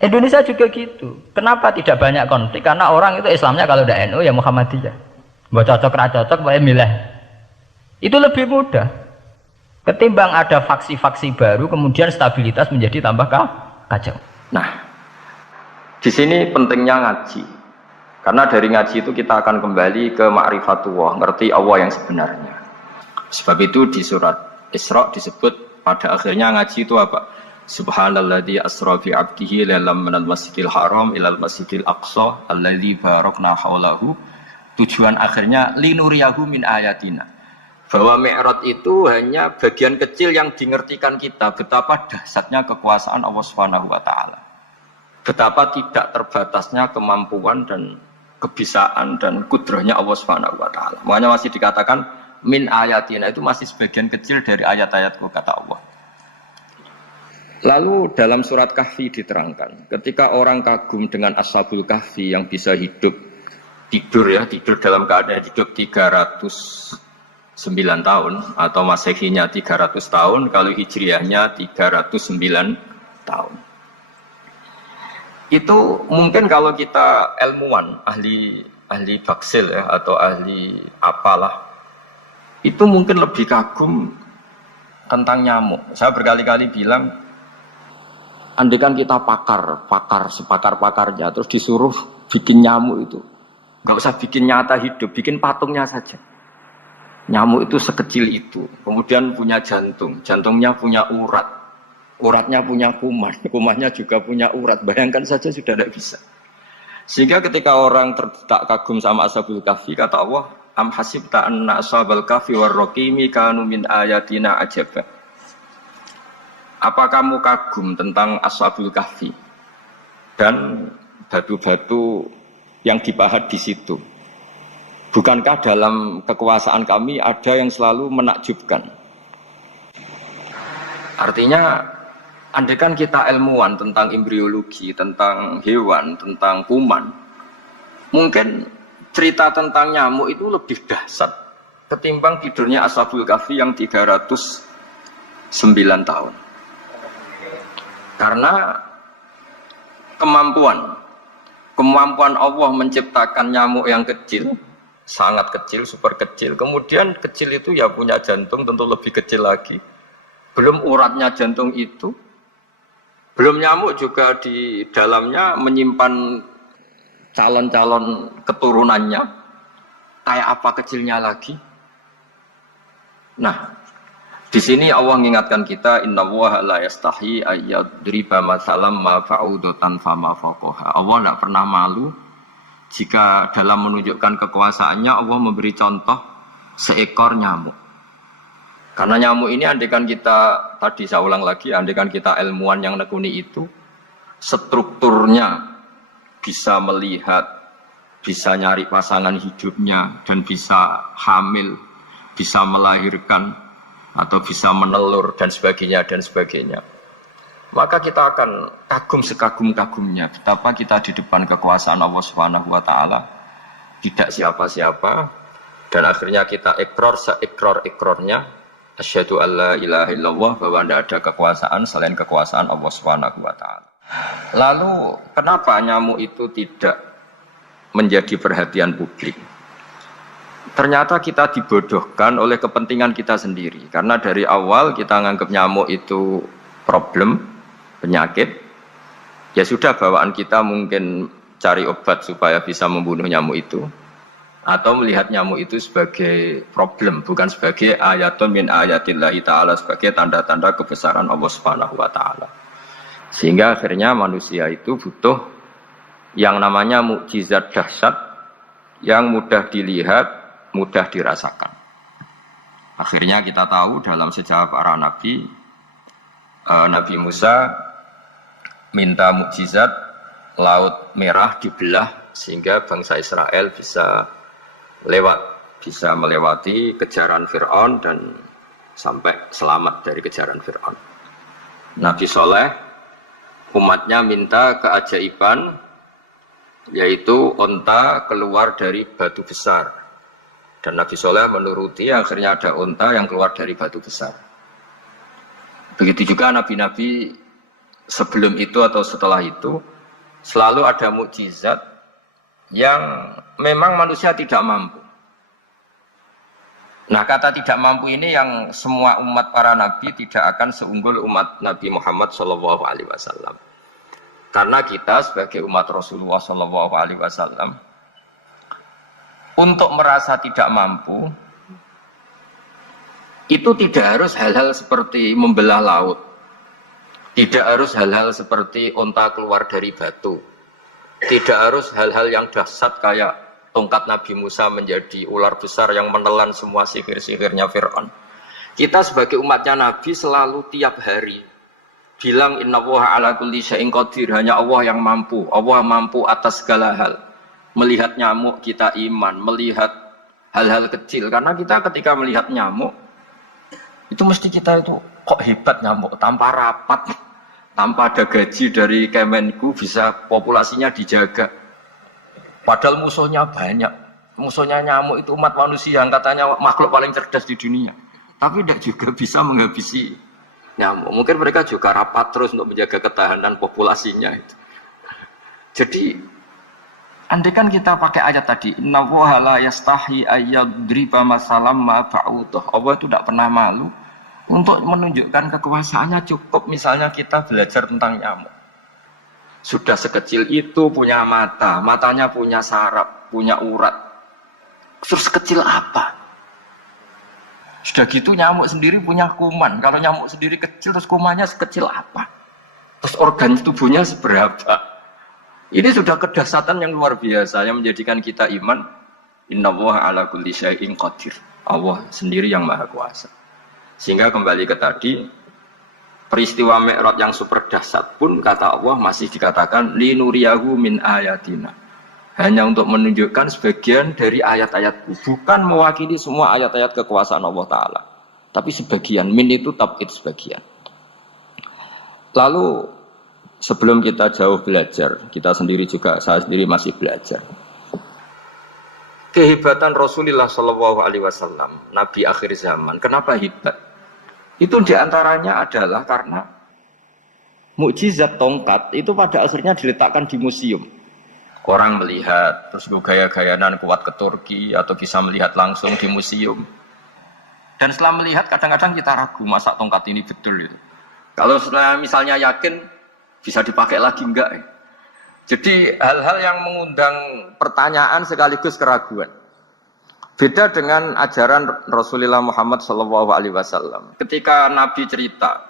Indonesia juga gitu. Kenapa tidak banyak konflik? Karena orang itu Islamnya kalau udah NU ya Muhammadiyah, mau cocok ra cocok boleh milih, itu lebih mudah ketimbang ada faksi-faksi baru kemudian stabilitas menjadi tambah kacau. Nah, di sini pentingnya ngaji, karena dari ngaji itu kita akan kembali ke ma'rifatullah, ngerti Allah yang sebenarnya. Sebab itu di surat Isra disebut pada akhirnya ngaji itu apa? Subhanalladzi asra bi 'abdihi lailam minal masjidil haram ilal masjidil aqsa alladzi barakna haulahu. Tujuan akhirnya linuriyahu min ayatina. Bahwa Mi'raj itu hanya bagian kecil yang dingertikan kita betapa dahsyatnya kekuasaan Allah Subhanahu wa taala. Betapa tidak terbatasnya kemampuan dan kebisaan dan kudrahnya Allah Subhanahu wa taala. Makanya masih dikatakan min ayatina, itu masih sebagian kecil dari ayat-ayatku kata Allah. Lalu dalam surat Kahfi diterangkan, ketika orang kagum dengan Ashabul Kahfi yang bisa hidup tidur dalam keadaan hidup 309 tahun atau Masehinya 300 tahun, kalau Hijriahnya 309 tahun. Itu mungkin kalau kita ilmuwan, ahli baksil ya, atau ahli apalah, itu mungkin lebih kagum tentang nyamuk. Saya berkali-kali bilang, andaikan kita sepakar-pakarnya, terus disuruh bikin nyamuk itu, nggak usah bikin nyata hidup, bikin patungnya saja. Nyamuk itu sekecil itu, kemudian punya jantung, jantungnya punya urat, uratnya punya kuman, kumannya juga punya urat. Bayangkan saja sudah tidak bisa. Sehingga ketika orang tak kagum sama Ashabul Kahfi, kata Allah, am hasibta anna ashabal kahfi warraqimi kanu min ayatina ajaba. Apa kamu kagum tentang Ashabul Kahfi dan batu-batu yang dipahat di situ? Bukankah dalam kekuasaan kami ada yang selalu menakjubkan? Artinya, andaikan kita ilmuwan tentang embriologi, tentang hewan, tentang kuman, mungkin cerita tentang nyamuk itu lebih dahsyat ketimbang tidurnya Ashabul Kahfi yang 309 tahun. Karena kemampuan Allah menciptakan nyamuk yang kecil, sangat kecil, super kecil. Kemudian kecil itu ya punya jantung tentu lebih kecil lagi. Belum uratnya jantung itu, belum nyamuk juga di dalamnya menyimpan calon-calon keturunannya, kayak apa kecilnya lagi. Nah, di sini Allah mengingatkan kita, innallaha la yastahi ayyadriba mathalam ma fa'udatan fama faqaha. Allah tidak pernah malu jika dalam menunjukkan kekuasaannya Allah memberi contoh seekor nyamuk. Karena nyamuk ini andaikan kita, tadi saya ulang lagi, andaikan kita ilmuwan yang nekuni itu, strukturnya bisa melihat, bisa nyari pasangan hidupnya, dan bisa hamil, bisa melahirkan, atau bisa menelur, dan sebagainya, dan sebagainya. Maka kita akan kagum sekagum-kagumnya betapa kita di depan kekuasaan Allah Subhanahu wa taala tidak siapa-siapa, dan akhirnya kita ikrar seikrar-ikrarnya asyhadu alla ilaha illallah, bahwa tidak ada kekuasaan selain kekuasaan Allah Subhanahu wa taala. Lalu kenapa nyamuk itu tidak menjadi perhatian publik? Ternyata kita dibodohkan oleh kepentingan kita sendiri. Karena dari awal kita menganggap nyamuk itu problem, penyakit. Ya sudah, bawaan kita mungkin cari obat supaya bisa membunuh nyamuk itu, atau melihat nyamuk itu sebagai problem, bukan sebagai ayatun min ayatillahi ta'ala, sebagai tanda-tanda kebesaran Allah Subhanahu wa ta'ala. Sehingga akhirnya manusia itu butuh yang namanya mukjizat dahsyat yang mudah dilihat, mudah dirasakan. Akhirnya kita tahu dalam sejarah para nabi, Nabi Musa minta mukjizat Laut Merah dibelah sehingga bangsa Israel bisa bisa melewati kejaran Fir'aun dan sampai selamat dari kejaran Fir'aun. Nabi Soleh umatnya minta keajaiban, yaitu onta keluar dari batu besar, dan Nabi Soleh menuruti, akhirnya ada onta yang keluar dari batu besar. Begitu juga nabi-nabi sebelum itu atau setelah itu selalu ada mukjizat yang memang manusia tidak mampu. Nah, kata tidak mampu ini yang semua umat para nabi tidak akan seunggul umat Nabi Muhammad SAW. Karena kita sebagai umat Rasulullah SAW untuk merasa tidak mampu itu tidak harus hal-hal seperti membelah laut, tidak harus hal-hal seperti onta keluar dari batu, tidak harus hal-hal yang dahsyat kayak tongkat Nabi Musa menjadi ular besar yang menelan semua sihir-sihirnya Fir'aun. Kita sebagai umatnya Nabi selalu tiap hari bilang innallaha ala kulli syai'in qadir, hanya Allah yang mampu. Allah mampu atas segala hal. Melihat nyamuk kita iman, melihat hal-hal kecil. Karena kita ketika melihat nyamuk itu mesti kita itu kok hebat nyamuk, tanpa rapat, tanpa ada gaji dari Kemenku bisa populasinya dijaga. Padahal musuhnya banyak. Musuhnya nyamuk itu umat manusia yang katanya makhluk paling cerdas di dunia. Tapi tidak juga bisa menghabisi nyamuk. Mungkin mereka juga rapat terus untuk menjaga ketahanan populasinya itu. Jadi andaikan kita pakai ayat tadi, innallaha la yastahi ayyadriba masalam ma ba'udah. Allah itu tidak pernah malu untuk menunjukkan kekuasaannya. Cukup misalnya kita belajar tentang nyamuk. Sudah sekecil itu punya mata, matanya punya saraf, punya urat. Terus sekecil apa? Sudah gitu nyamuk sendiri punya kuman. Kalau nyamuk sendiri kecil, terus kumannya sekecil apa? Terus organ tubuhnya seberapa? Ini sudah kedahsyatan yang luar biasa yang menjadikan kita iman. Innallaha ala kulli syai'in qadir. Allah sendiri yang maha kuasa. Sehingga kembali ke tadi, peristiwa Mi'raj yang super dahsyat pun kata Allah masih dikatakan linuriyahu min ayatina. Hanya untuk menunjukkan sebagian dari ayat-ayatku, bukan mewakili semua ayat-ayat kekuasaan Allah Ta'ala, tapi sebagian. Min itu tab'id sebagian. Lalu sebelum kita jauh belajar, kita sendiri juga, saya sendiri masih belajar kehebatan Rasulullah SAW, Nabi akhir zaman. Kenapa hebat? Itu diantaranya adalah karena mukjizat tongkat itu pada akhirnya diletakkan di museum. Orang melihat, terus gaya-gayaan kuat ke Turki, atau bisa melihat langsung di museum. Dan setelah melihat, kadang-kadang kita ragu, masa tongkat ini betul itu. Kalau setelah misalnya yakin, bisa dipakai lagi enggak? Jadi hal-hal yang mengundang pertanyaan sekaligus keraguan. Beda dengan ajaran Rasulullah Muhammad SAW. Ketika Nabi cerita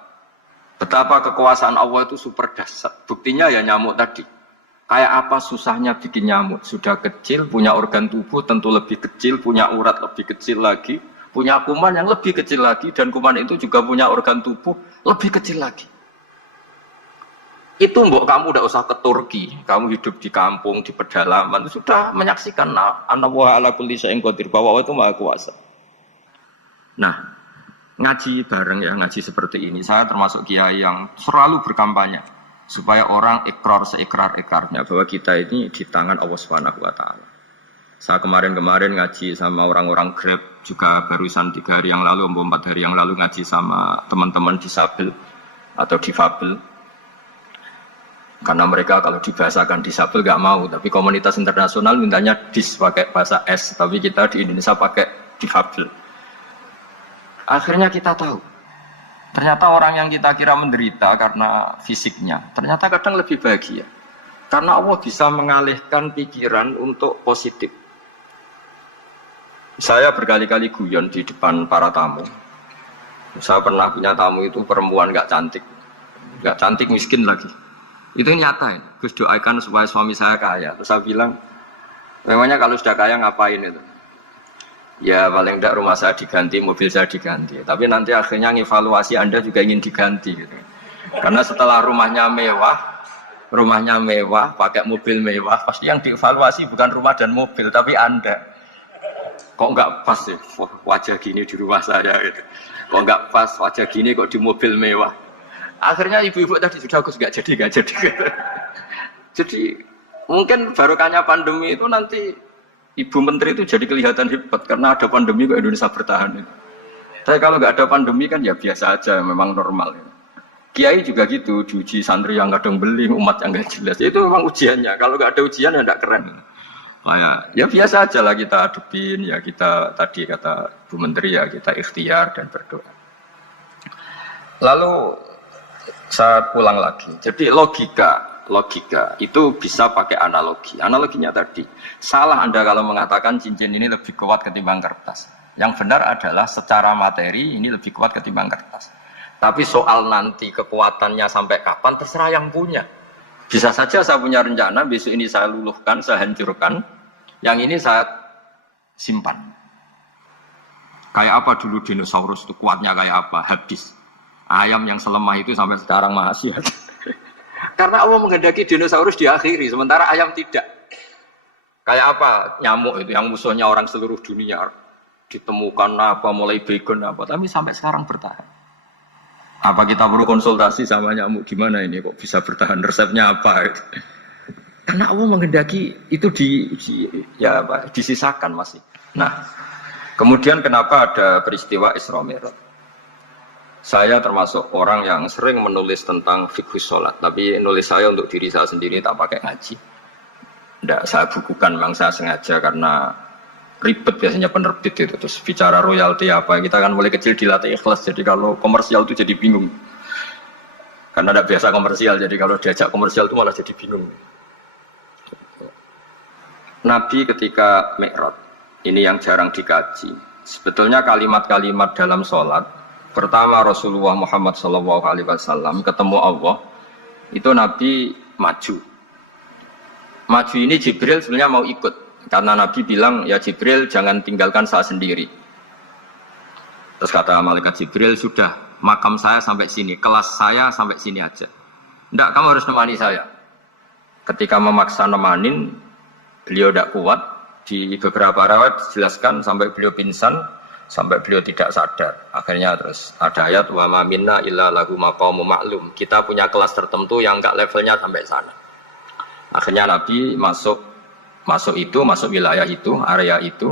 betapa kekuasaan Allah itu super dahsyat, buktinya ya nyamuk tadi. Kayak apa susahnya bikin nyamuk? Sudah kecil, punya organ tubuh tentu lebih kecil, punya urat lebih kecil lagi, punya kuman yang lebih kecil lagi, dan kuman itu juga punya organ tubuh lebih kecil lagi. Itu mbok kamu udah usah ke Turki, kamu hidup di kampung, di pedalaman, sudah menyaksikan anallaha ala kulli syai'in qadir, bahwa Allah itu maha kuasa. Nah, ngaji bareng ya, ngaji seperti ini. Saya termasuk kiai yang selalu berkampanye supaya orang ikrar seikrar-ikrarnya bahwa kita ini di tangan Allah Subhanahu wa taala. Saya kemarin ngaji sama orang-orang Grab, juga barusan 3 hari yang lalu, 4 hari yang lalu ngaji sama teman-teman disabel atau difabel. Karena mereka kalau dibahasakan disabel gak mau, tapi komunitas internasional mintanya dis pakai bahasa S, tapi kita di Indonesia pakai difabel. Akhirnya kita tahu, ternyata orang yang kita kira menderita karena fisiknya, ternyata kadang lebih bahagia. Karena Allah bisa mengalihkan pikiran untuk positif. Saya berkali-kali guyon di depan para tamu. Saya pernah punya tamu itu perempuan gak cantik miskin lagi. Itu nyata ya, Gus doakan supaya suami saya kaya. Terus saya bilang, memangnya kalau sudah kaya ngapain itu? Ya paling tidak rumah saya diganti, mobil saya diganti. Tapi nanti akhirnya ngevaluasi Anda juga ingin diganti gitu. Karena setelah rumahnya mewah, pakai mobil mewah, pasti yang dievaluasi bukan rumah dan mobil, tapi Anda. Kok enggak pas sih wajah gini di rumah saya gitu. Kok enggak pas wajah gini kok di mobil mewah. Akhirnya ibu-ibu tadi sudah aku enggak jadi gitu. Jadi mungkin barokahnya pandemi itu nanti Ibu Menteri itu jadi kelihatan hebat karena ada pandemi kok Indonesia bertahan. Tapi kalau nggak ada pandemi kan ya biasa aja, memang normal. Kiai juga gitu, diuji santri yang kadang beli, umat yang nggak jelas. Itu memang ujiannya. Kalau nggak ada ujian ya nggak keren. Kayak ya biasa aja lah kita hadepin, ya kita tadi kata Bu Menteri ya kita ikhtiar dan berdoa. Lalu saya pulang lagi. Jadi logika itu bisa pakai analogi. Analoginya tadi, salah Anda kalau mengatakan cincin ini lebih kuat ketimbang kertas. Yang benar adalah secara materi ini lebih kuat ketimbang kertas. Tapi soal nanti kekuatannya sampai kapan terserah yang punya. Bisa saja saya punya rencana besok ini saya luluhkan, saya hancurkan, yang ini saya simpan. Kayak apa dulu dinosaurus itu kuatnya kayak apa? Habis. Ayam yang selemah itu sampai sekarang masih ada. Karena Allah menghendaki dinosaurus diakhiri, sementara ayam tidak. Kayak apa nyamuk itu yang musuhnya orang seluruh dunia, ditemukan apa, mulai begon apa, tapi sampai sekarang bertahan. Apa kita perlu konsultasi sama nyamuk gimana ini kok bisa bertahan, resepnya apa? Karena Allah menghendaki itu disisakan masih. Nah, kemudian kenapa ada peristiwa Isra Mi'raj? Saya termasuk orang yang sering menulis tentang fikih sholat, tapi nulis saya untuk diri saya sendiri tak pakai ngaji. Tidak saya bukukan, memang saya sengaja karena ribet biasanya penerbit itu. Terus bicara royalti apa, kita kan mulai kecil dilatih ikhlas, jadi kalau komersial itu jadi bingung. Karena tidak biasa komersial, jadi kalau diajak komersial itu malah jadi bingung. Nabi ketika Mi'raj, ini yang jarang dikaji. Sebetulnya kalimat-kalimat dalam sholat, pertama Rasulullah Muhammad SAW ketemu Allah, itu Nabi maju. Maju ini Jibril sebenarnya mau ikut, karena Nabi bilang, ya Jibril jangan tinggalkan saya sendiri. Terus kata malaikat Jibril, sudah makam saya sampai sini, kelas saya sampai sini aja. Tidak, kamu harus nemani saya. Ketika memaksa nemanin, beliau tidak kuat. Di beberapa riwayat dijelaskan sampai beliau pingsan, sampai beliau tidak sadar. Akhirnya terus ada ayat wa ma minna illa lahu maqamun ma'lum. Kita punya kelas tertentu yang enggak levelnya sampai sana. Akhirnya Nabi masuk wilayah itu, area itu.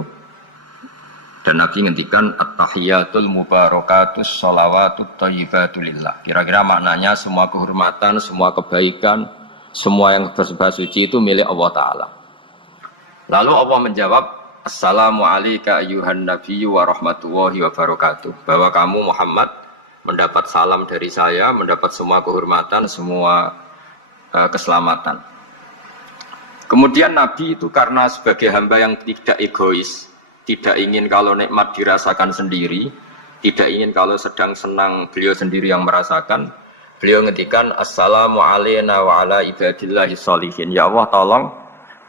Dan Nabi ngendikan at-tahiyatul mubarakatus sholawatut thayyibatul lillah. Kira-kira maknanya semua kehormatan, semua kebaikan, semua yang bersembah suci itu milik Allah Ta'ala. Lalu Allah menjawab, Assalamu alayka ayyuhan nabiyyu wa rahmatullahi wa barakatuh. Bahwa kamu Muhammad mendapat salam dari saya, mendapat semua kehormatan, semua keselamatan. Kemudian Nabi itu karena sebagai hamba yang tidak egois, tidak ingin kalau nikmat dirasakan sendiri, tidak ingin kalau sedang senang beliau sendiri yang merasakan, Beliau ngetikan assalamu alayna wa ala ibadillahi sholihin. Ya Allah tolong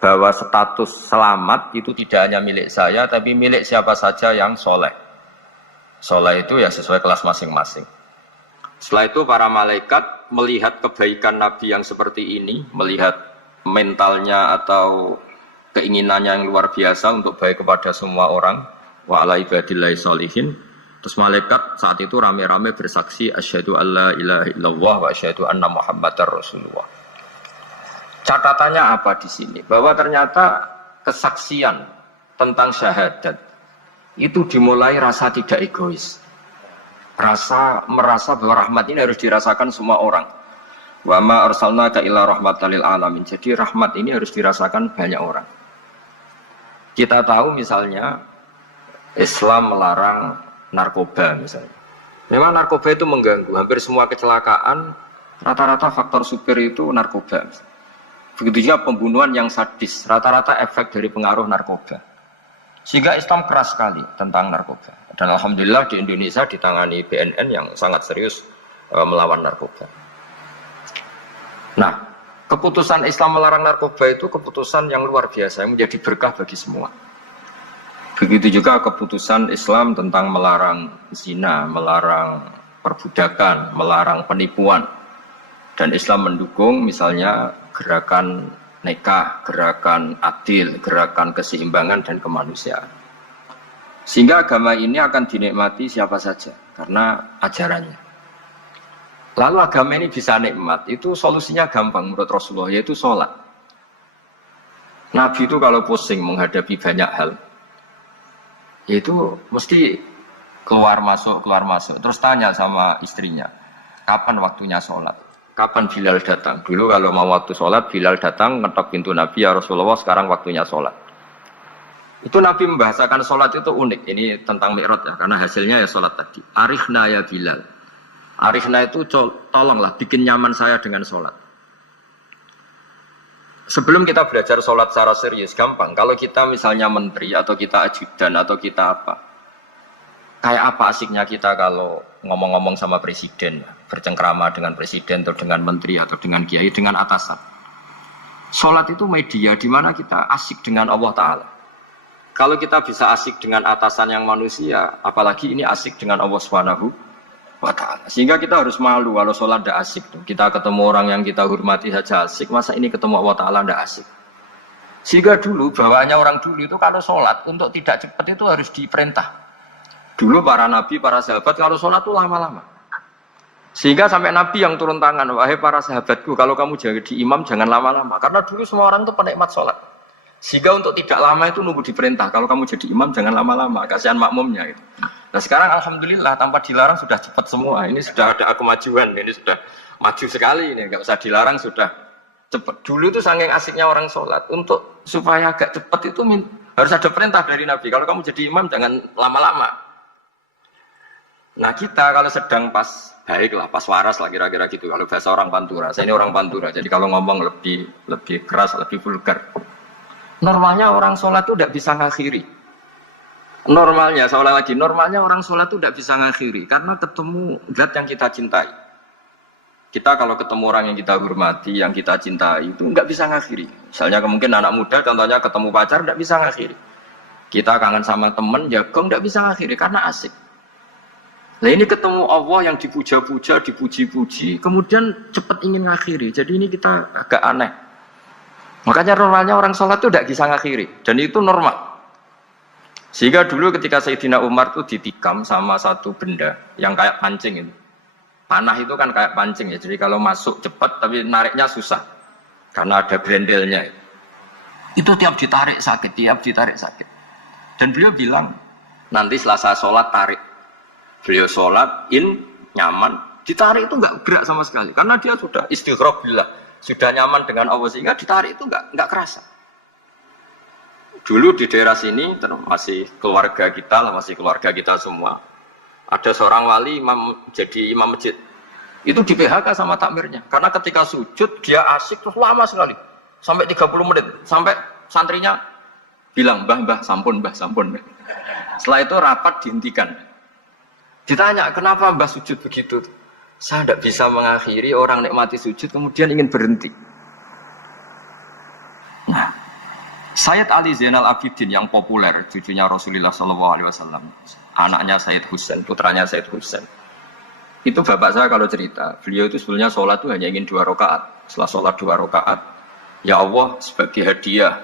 bahwa status selamat itu tidak hanya milik saya tapi milik siapa saja yang soleh. Soleh itu ya sesuai kelas masing-masing. Setelah itu para malaikat melihat kebaikan Nabi yang seperti ini, melihat mentalnya atau keinginannya yang luar biasa untuk baik kepada semua orang, wa ala ibadillahi sholihin. Terus malaikat saat itu rame-rame bersaksi asyhadu alla ilaha illallah wa asyhadu anna muhammadar rasulullah. Catatannya apa di sini? Bahwa ternyata kesaksian tentang syahadat itu dimulai rasa tidak egois. Merasa bahwa rahmat ini harus dirasakan semua orang. Wa ma arsalnaka illa rahmatan lil alamin. Jadi rahmat ini harus dirasakan banyak orang. Kita tahu misalnya Islam melarang narkoba misalnya. Memang narkoba itu mengganggu. Hampir semua kecelakaan rata-rata faktor supir itu narkoba. Begitu juga pembunuhan yang sadis, rata-rata efek dari pengaruh narkoba. Sehingga Islam keras sekali tentang narkoba. Dan alhamdulillah di Indonesia ditangani BNN yang sangat serius melawan narkoba. Nah, keputusan Islam melarang narkoba itu keputusan yang luar biasa, yang menjadi berkah bagi semua. Begitu juga keputusan Islam tentang melarang zina, melarang perbudakan, melarang penipuan. Dan Islam mendukung misalnya gerakan nikah, gerakan adil, gerakan keseimbangan dan kemanusiaan. Sehingga agama ini akan dinikmati siapa saja karena ajarannya. Lalu agama ini bisa nikmat, itu solusinya gampang menurut Rasulullah, yaitu sholat. Nabi itu kalau pusing menghadapi banyak hal, itu mesti keluar masuk, terus tanya sama istrinya, kapan waktunya sholat? Kapan Bilal datang? Dulu kalau mau waktu sholat, Bilal datang, ngetok pintu Nabi, ya Rasulullah sekarang waktunya sholat. Itu Nabi membahasakan sholat itu unik, ini tentang Mi'raj ya, karena hasilnya ya sholat tadi. Arikhna ya Bilal. Arikhna itu tolonglah bikin nyaman saya dengan sholat. Sebelum kita belajar sholat secara serius, gampang. Kalau kita misalnya menteri, atau kita ajudan, atau kita apa. Kayak apa asiknya kita kalau ngomong-ngomong sama presiden, bercengkrama dengan presiden, atau dengan menteri, atau dengan kiai, dengan atasan. Sholat itu media di mana kita asik dengan Allah Ta'ala. Kalau kita bisa asik dengan atasan yang manusia, apalagi ini asik dengan Allah Subhanahu wa Ta'ala. Sehingga kita harus malu kalau sholat tidak asik. Kita ketemu orang yang kita hormati saja asik, masa ini ketemu Allah Ta'ala tidak asik. Sehingga dulu, bawaannya orang dulu itu kalau sholat, untuk tidak cepat itu harus diperintah. Dulu para nabi, para sahabat kalau sholat itu lama-lama. Sehingga sampai nabi yang turun tangan, wahai para sahabatku, kalau kamu jadi imam jangan lama-lama. Karena dulu semua orang itu penikmat sholat. Sehingga untuk tidak lama itu nunggu diperintah. Kalau kamu jadi imam jangan lama-lama, kasihan makmumnya gitu. Nah sekarang alhamdulillah tanpa dilarang sudah cepat semua. Ini sudah ada kemajuan, ini sudah maju sekali ini. Nggak usah dilarang sudah cepat. Dulu itu saking asiknya orang sholat. Untuk supaya agak cepat itu harus ada perintah dari Nabi. Kalau kamu jadi imam jangan lama-lama. Nah kita kalau sedang pas baik lah, pas waras lah kira-kira gitu. Kalau bahasa orang Pantura, saya ini orang Pantura. Jadi kalau ngomong lebih keras, lebih vulgar. Normalnya orang sholat itu tidak bisa ngakhiri. Normalnya, saya ulang lagi, normalnya orang sholat itu tidak bisa ngakhiri. Karena ketemu zat yang kita cintai. Kita kalau ketemu orang yang kita hormati, yang kita cintai, itu nggak bisa ngakhiri. Misalnya mungkin anak muda, contohnya ketemu pacar, tidak bisa ngakhiri. Kita kangen sama teman, jagung, tidak bisa ngakhiri, karena asik. Nah ini ketemu Allah yang dipuja-puja, dipuji-puji, kemudian cepat ingin ngakhiri. Jadi ini kita agak aneh. Makanya normalnya orang sholat itu tidak bisa ngakhiri. Dan itu normal. Sehingga dulu ketika Sayyidina Umar itu ditikam sama satu benda yang kayak pancing itu. Panah itu kan kayak pancing ya. Jadi kalau masuk cepat tapi nariknya susah. Karena ada grendelnya. Itu tiap ditarik sakit. Dan beliau bilang, nanti setelah saya sholat tarik. Beliau sholat, nyaman. Ditarik itu nggak gerak sama sekali. Karena dia sudah istighraq billah. Sudah nyaman dengan Allah sehingga ditarik itu nggak kerasa. Dulu di daerah sini masih keluarga kita semua. Ada seorang wali jadi imam masjid. Itu di PHK sama takmirnya. Karena ketika sujud dia asik terus lama sekali. Sampai 30 menit. Sampai santrinya bilang, Mbah, sampun. Setelah itu rapat dihentikan. Ditanya, kenapa Mbah sujud begitu? Saya tidak bisa mengakhiri orang nikmati sujud kemudian ingin berhenti. Nah, Sayyid Ali Zainal Abidin yang populer, cucunya Rasulullah SAW, anaknya Sayyid Husain, putranya Sayyid Husain. Itu bapak saya kalau cerita, beliau itu sebetulnya sholat itu hanya ingin 2 rakaat. Setelah sholat 2 rakaat, ya Allah sebagai hadiah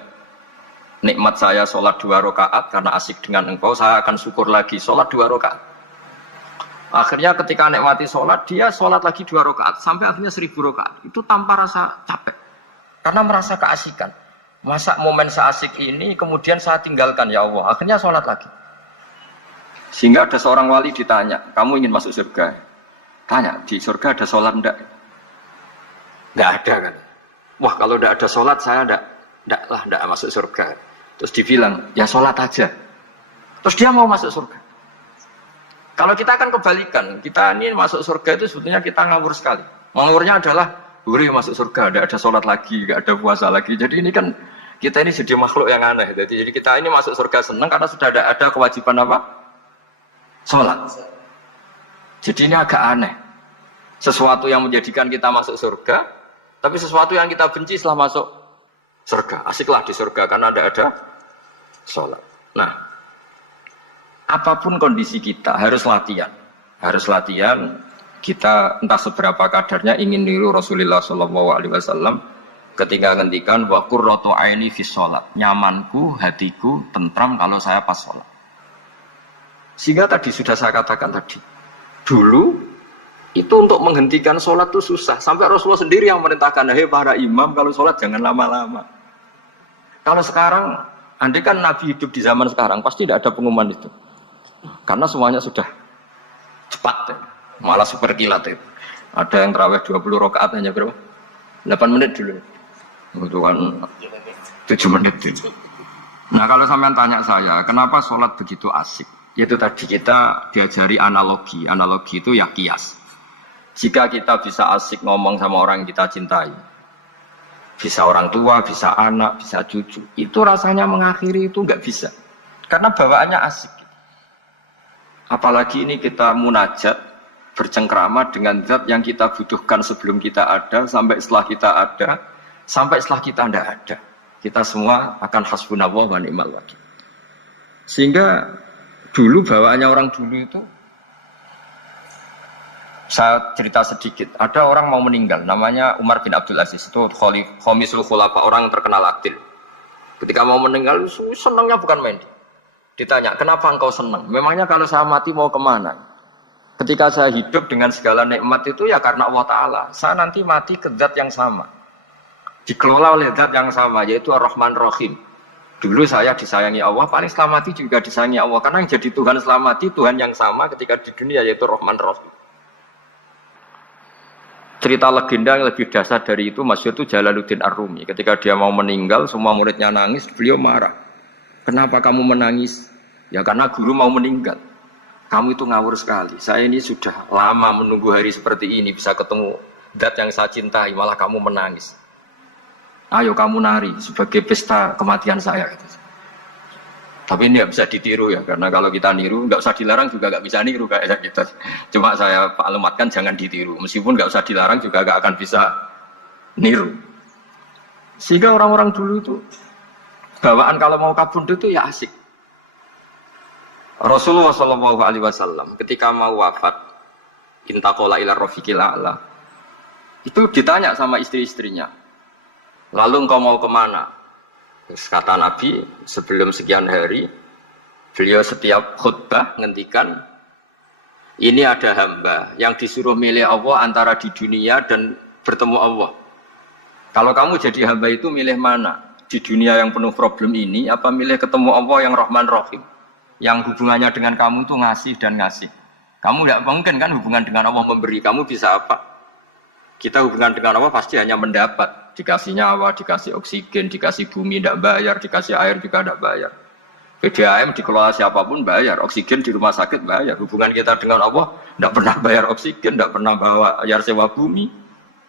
nikmat saya sholat 2 rakaat karena asik dengan engkau, saya akan syukur lagi sholat 2 rakaat. Akhirnya ketika nikmati sholat, dia sholat lagi 2 rakaat sampai akhirnya 1000 rakaat. Itu tanpa rasa capek, karena merasa keasikan. Masa momen seasik ini kemudian saya tinggalkan ya Allah. Akhirnya sholat lagi. Sehingga ada seorang wali ditanya, kamu ingin masuk surga? Tanya, di surga ada sholat enggak? Enggak ada kan? Wah kalau enggak ada sholat saya enggak masuk surga. Terus dibilang, ya sholat aja. Terus dia mau masuk surga. Kalau kita akan kebalikan, kita ini masuk surga itu sebetulnya kita ngawur sekali. Ngawurnya adalah, boleh masuk surga, enggak ada sholat lagi, enggak ada puasa lagi. Jadi ini kan, kita ini jadi makhluk yang aneh. Jadi kita ini masuk surga senang karena sudah ada kewajiban apa? Sholat. Jadi ini agak aneh. Sesuatu yang menjadikan kita masuk surga, tapi sesuatu yang kita benci setelah masuk surga. Asiklah di surga karena ada sholat. Nah, apapun kondisi kita harus latihan. Harus latihan. Kita entah seberapa kadarnya ingin niru Rasulullah SAW ketika ngendikan wa qurratu aini fi sholat. Nyamanku, hatiku tentram kalau saya pas sholat. Sehingga tadi sudah saya katakan tadi. Dulu itu untuk menghentikan sholat itu susah. Sampai Rasulullah sendiri yang merintahkan, hei para imam kalau sholat jangan lama-lama. Kalau sekarang, andai kan Nabi hidup di zaman sekarang, pasti tidak ada pengumuman itu. Karena semuanya sudah cepat, malah super kilat itu. Ada yang terawih 20 rakaat hanya berapa? 8 menit dulu. Itu kan 7 menit itu. Nah kalau sampean tanya saya, kenapa sholat begitu asik? Yaitu tadi kita diajari analogi. Analogi itu ya kias. Jika kita bisa asik ngomong sama orang yang kita cintai, bisa orang tua, bisa anak, bisa cucu, itu rasanya mengakhiri itu nggak bisa. Karena bawaannya asik. Apalagi ini kita munajat, bercengkrama dengan zat yang kita butuhkan sebelum kita ada, sampai setelah kita ada, sampai setelah kita tidak ada. Kita semua akan hasbunallah wa ni'mal wakil. Sehingga dulu bawaannya orang dulu itu, saya cerita sedikit, ada orang mau meninggal, namanya Umar bin Abdul Aziz, itu Khomisul Khulafa, orang terkenal aktil. Ketika mau meninggal, senangnya bukan main. Ditanya, kenapa engkau senang? Memangnya kalau saya mati mau kemana? Ketika saya hidup dengan segala nikmat itu ya karena Allah Ta'ala. Saya nanti mati ke zat yang sama, dikelola oleh zat yang sama, yaitu Ar-Rahman Rahim. Dulu saya disayangi Allah, paling selamati juga disayangi Allah. Karena yang jadi Tuhan selamati, Tuhan yang sama ketika di dunia, yaitu Rahman Rahim. Cerita legenda yang lebih dasar dari itu, masyhur itu Jalaluddin Ar-Rumi. Ketika dia mau meninggal, semua muridnya nangis, beliau marah. Kenapa kamu menangis? Ya karena guru mau meninggal. Kamu itu ngawur sekali. Saya ini sudah lama menunggu hari seperti ini, bisa ketemu zat yang saya cintai, malah kamu menangis. Ayo kamu nari sebagai pesta kematian saya. Tapi ini nggak bisa ditiru ya, karena kalau kita niru nggak usah dilarang juga nggak bisa niru kayak kita. Cuma saya maklumatkan jangan ditiru, meskipun nggak usah dilarang juga nggak akan bisa niru. Sehingga orang-orang dulu itu bawaan kalau mau kabundut itu ya asik. Rasulullah SAW ketika mau wafat, intaqala ila rafiqil a'la, itu ditanya sama istri-istrinya, lalu engkau mau kemana? Kata Nabi, sebelum sekian hari, beliau setiap khutbah ngendikan, ini ada hamba yang disuruh milih Allah antara di dunia dan bertemu Allah. Kalau kamu jadi hamba itu milih mana? Di dunia yang penuh problem ini, apa milih ketemu Allah yang Rahman Rahim? Yang hubungannya dengan kamu itu ngasih dan ngasih. Kamu tidak mungkin kan hubungan dengan Allah memberi, kamu bisa apa? Kita hubungan dengan Allah pasti hanya mendapat. Dikasih nyawa, dikasih oksigen, dikasih bumi tidak bayar, dikasih air juga tidak bayar. PDAM dikelola siapapun bayar, oksigen di rumah sakit bayar. Hubungan kita dengan Allah tidak pernah bayar oksigen, tidak pernah bayar sewa bumi.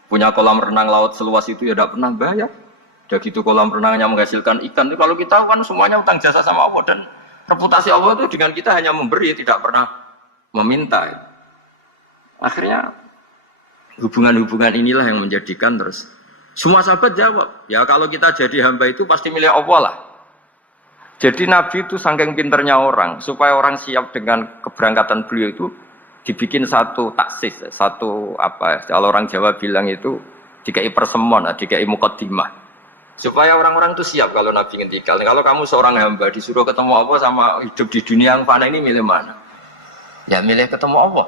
Punya kolam renang laut seluas itu ya tidak pernah bayar. Udah gitu kolam renangnya menghasilkan ikan. Kalau kita kan semuanya utang jasa sama Allah, dan reputasi Allah itu dengan kita hanya memberi, tidak pernah meminta. Akhirnya hubungan-hubungan inilah yang menjadikan terus semua sahabat jawab, ya kalau kita jadi hamba itu pasti milik Allah lah. Jadi Nabi itu saking pinternya orang, supaya orang siap dengan keberangkatan beliau itu dibikin satu taksis, satu apa? Kalau orang Jawa bilang itu dikai persemon, dikai mukaddimah. Supaya orang-orang itu siap kalau Nabi ngendikan. Kalau kamu seorang hamba disuruh ketemu Allah sama hidup di dunia yang fana ini milih mana? Ya milih ketemu Allah.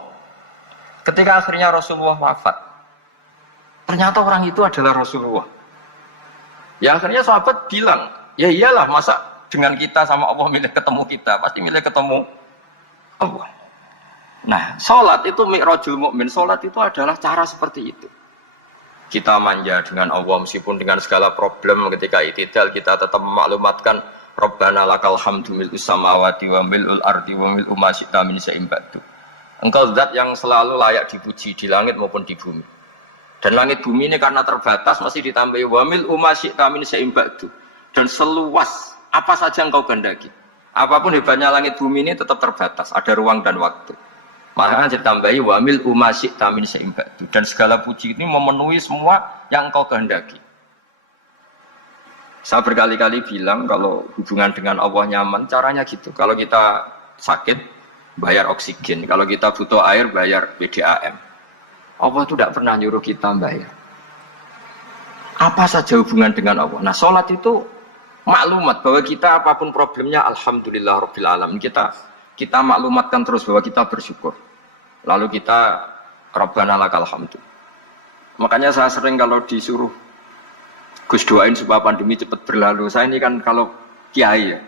Ketika akhirnya Rasulullah wafat, ternyata orang itu adalah Rasulullah. Ya akhirnya sahabat bilang, ya iyalah masa dengan kita sama Allah milih ketemu kita, pasti milih ketemu Allah. Nah, sholat itu mi'rajul mukmin. Sholat itu adalah cara seperti itu. Kita manja dengan Allah meskipun dengan segala problem ketika itidal kita tetap memaklumatkan Rabbana lakal hamdu mil'us samawati wa mil'ul ardi wa mil'u ma syi'ta min syai'in ba'du. Engkau zat yang selalu layak dipuji di langit maupun di bumi. Dan langit bumi ini karena terbatas masih ditambahi wa mil'u ma syi'ta min syai'in ba'du. Dan seluas apa saja engkau kehendaki. Apapun hebatnya langit bumi ini tetap terbatas, ada ruang dan waktu. Makanya ditambahi wa mil'u ma syi'ta min syai'in ba'du. Dan segala puji ini memenuhi semua yang engkau kehendaki. Saya berkali-kali bilang kalau hubungan dengan Allah nyaman, caranya gitu. Kalau kita sakit, bayar oksigen. Kalau kita butuh air, bayar PDAM. Allah itu tidak pernah nyuruh kita bayar. Apa saja hubungan dengan Allah. Nah, sholat itu maklumat bahwa kita apapun problemnya, alhamdulillah rabbil alamin. Kita maklumatkan terus bahwa kita bersyukur. Lalu kita Rabbana lakal hamdu. Makanya saya sering kalau disuruh Gus doain supaya pandemi cepat berlalu. Saya ini kan kalau kiai ya,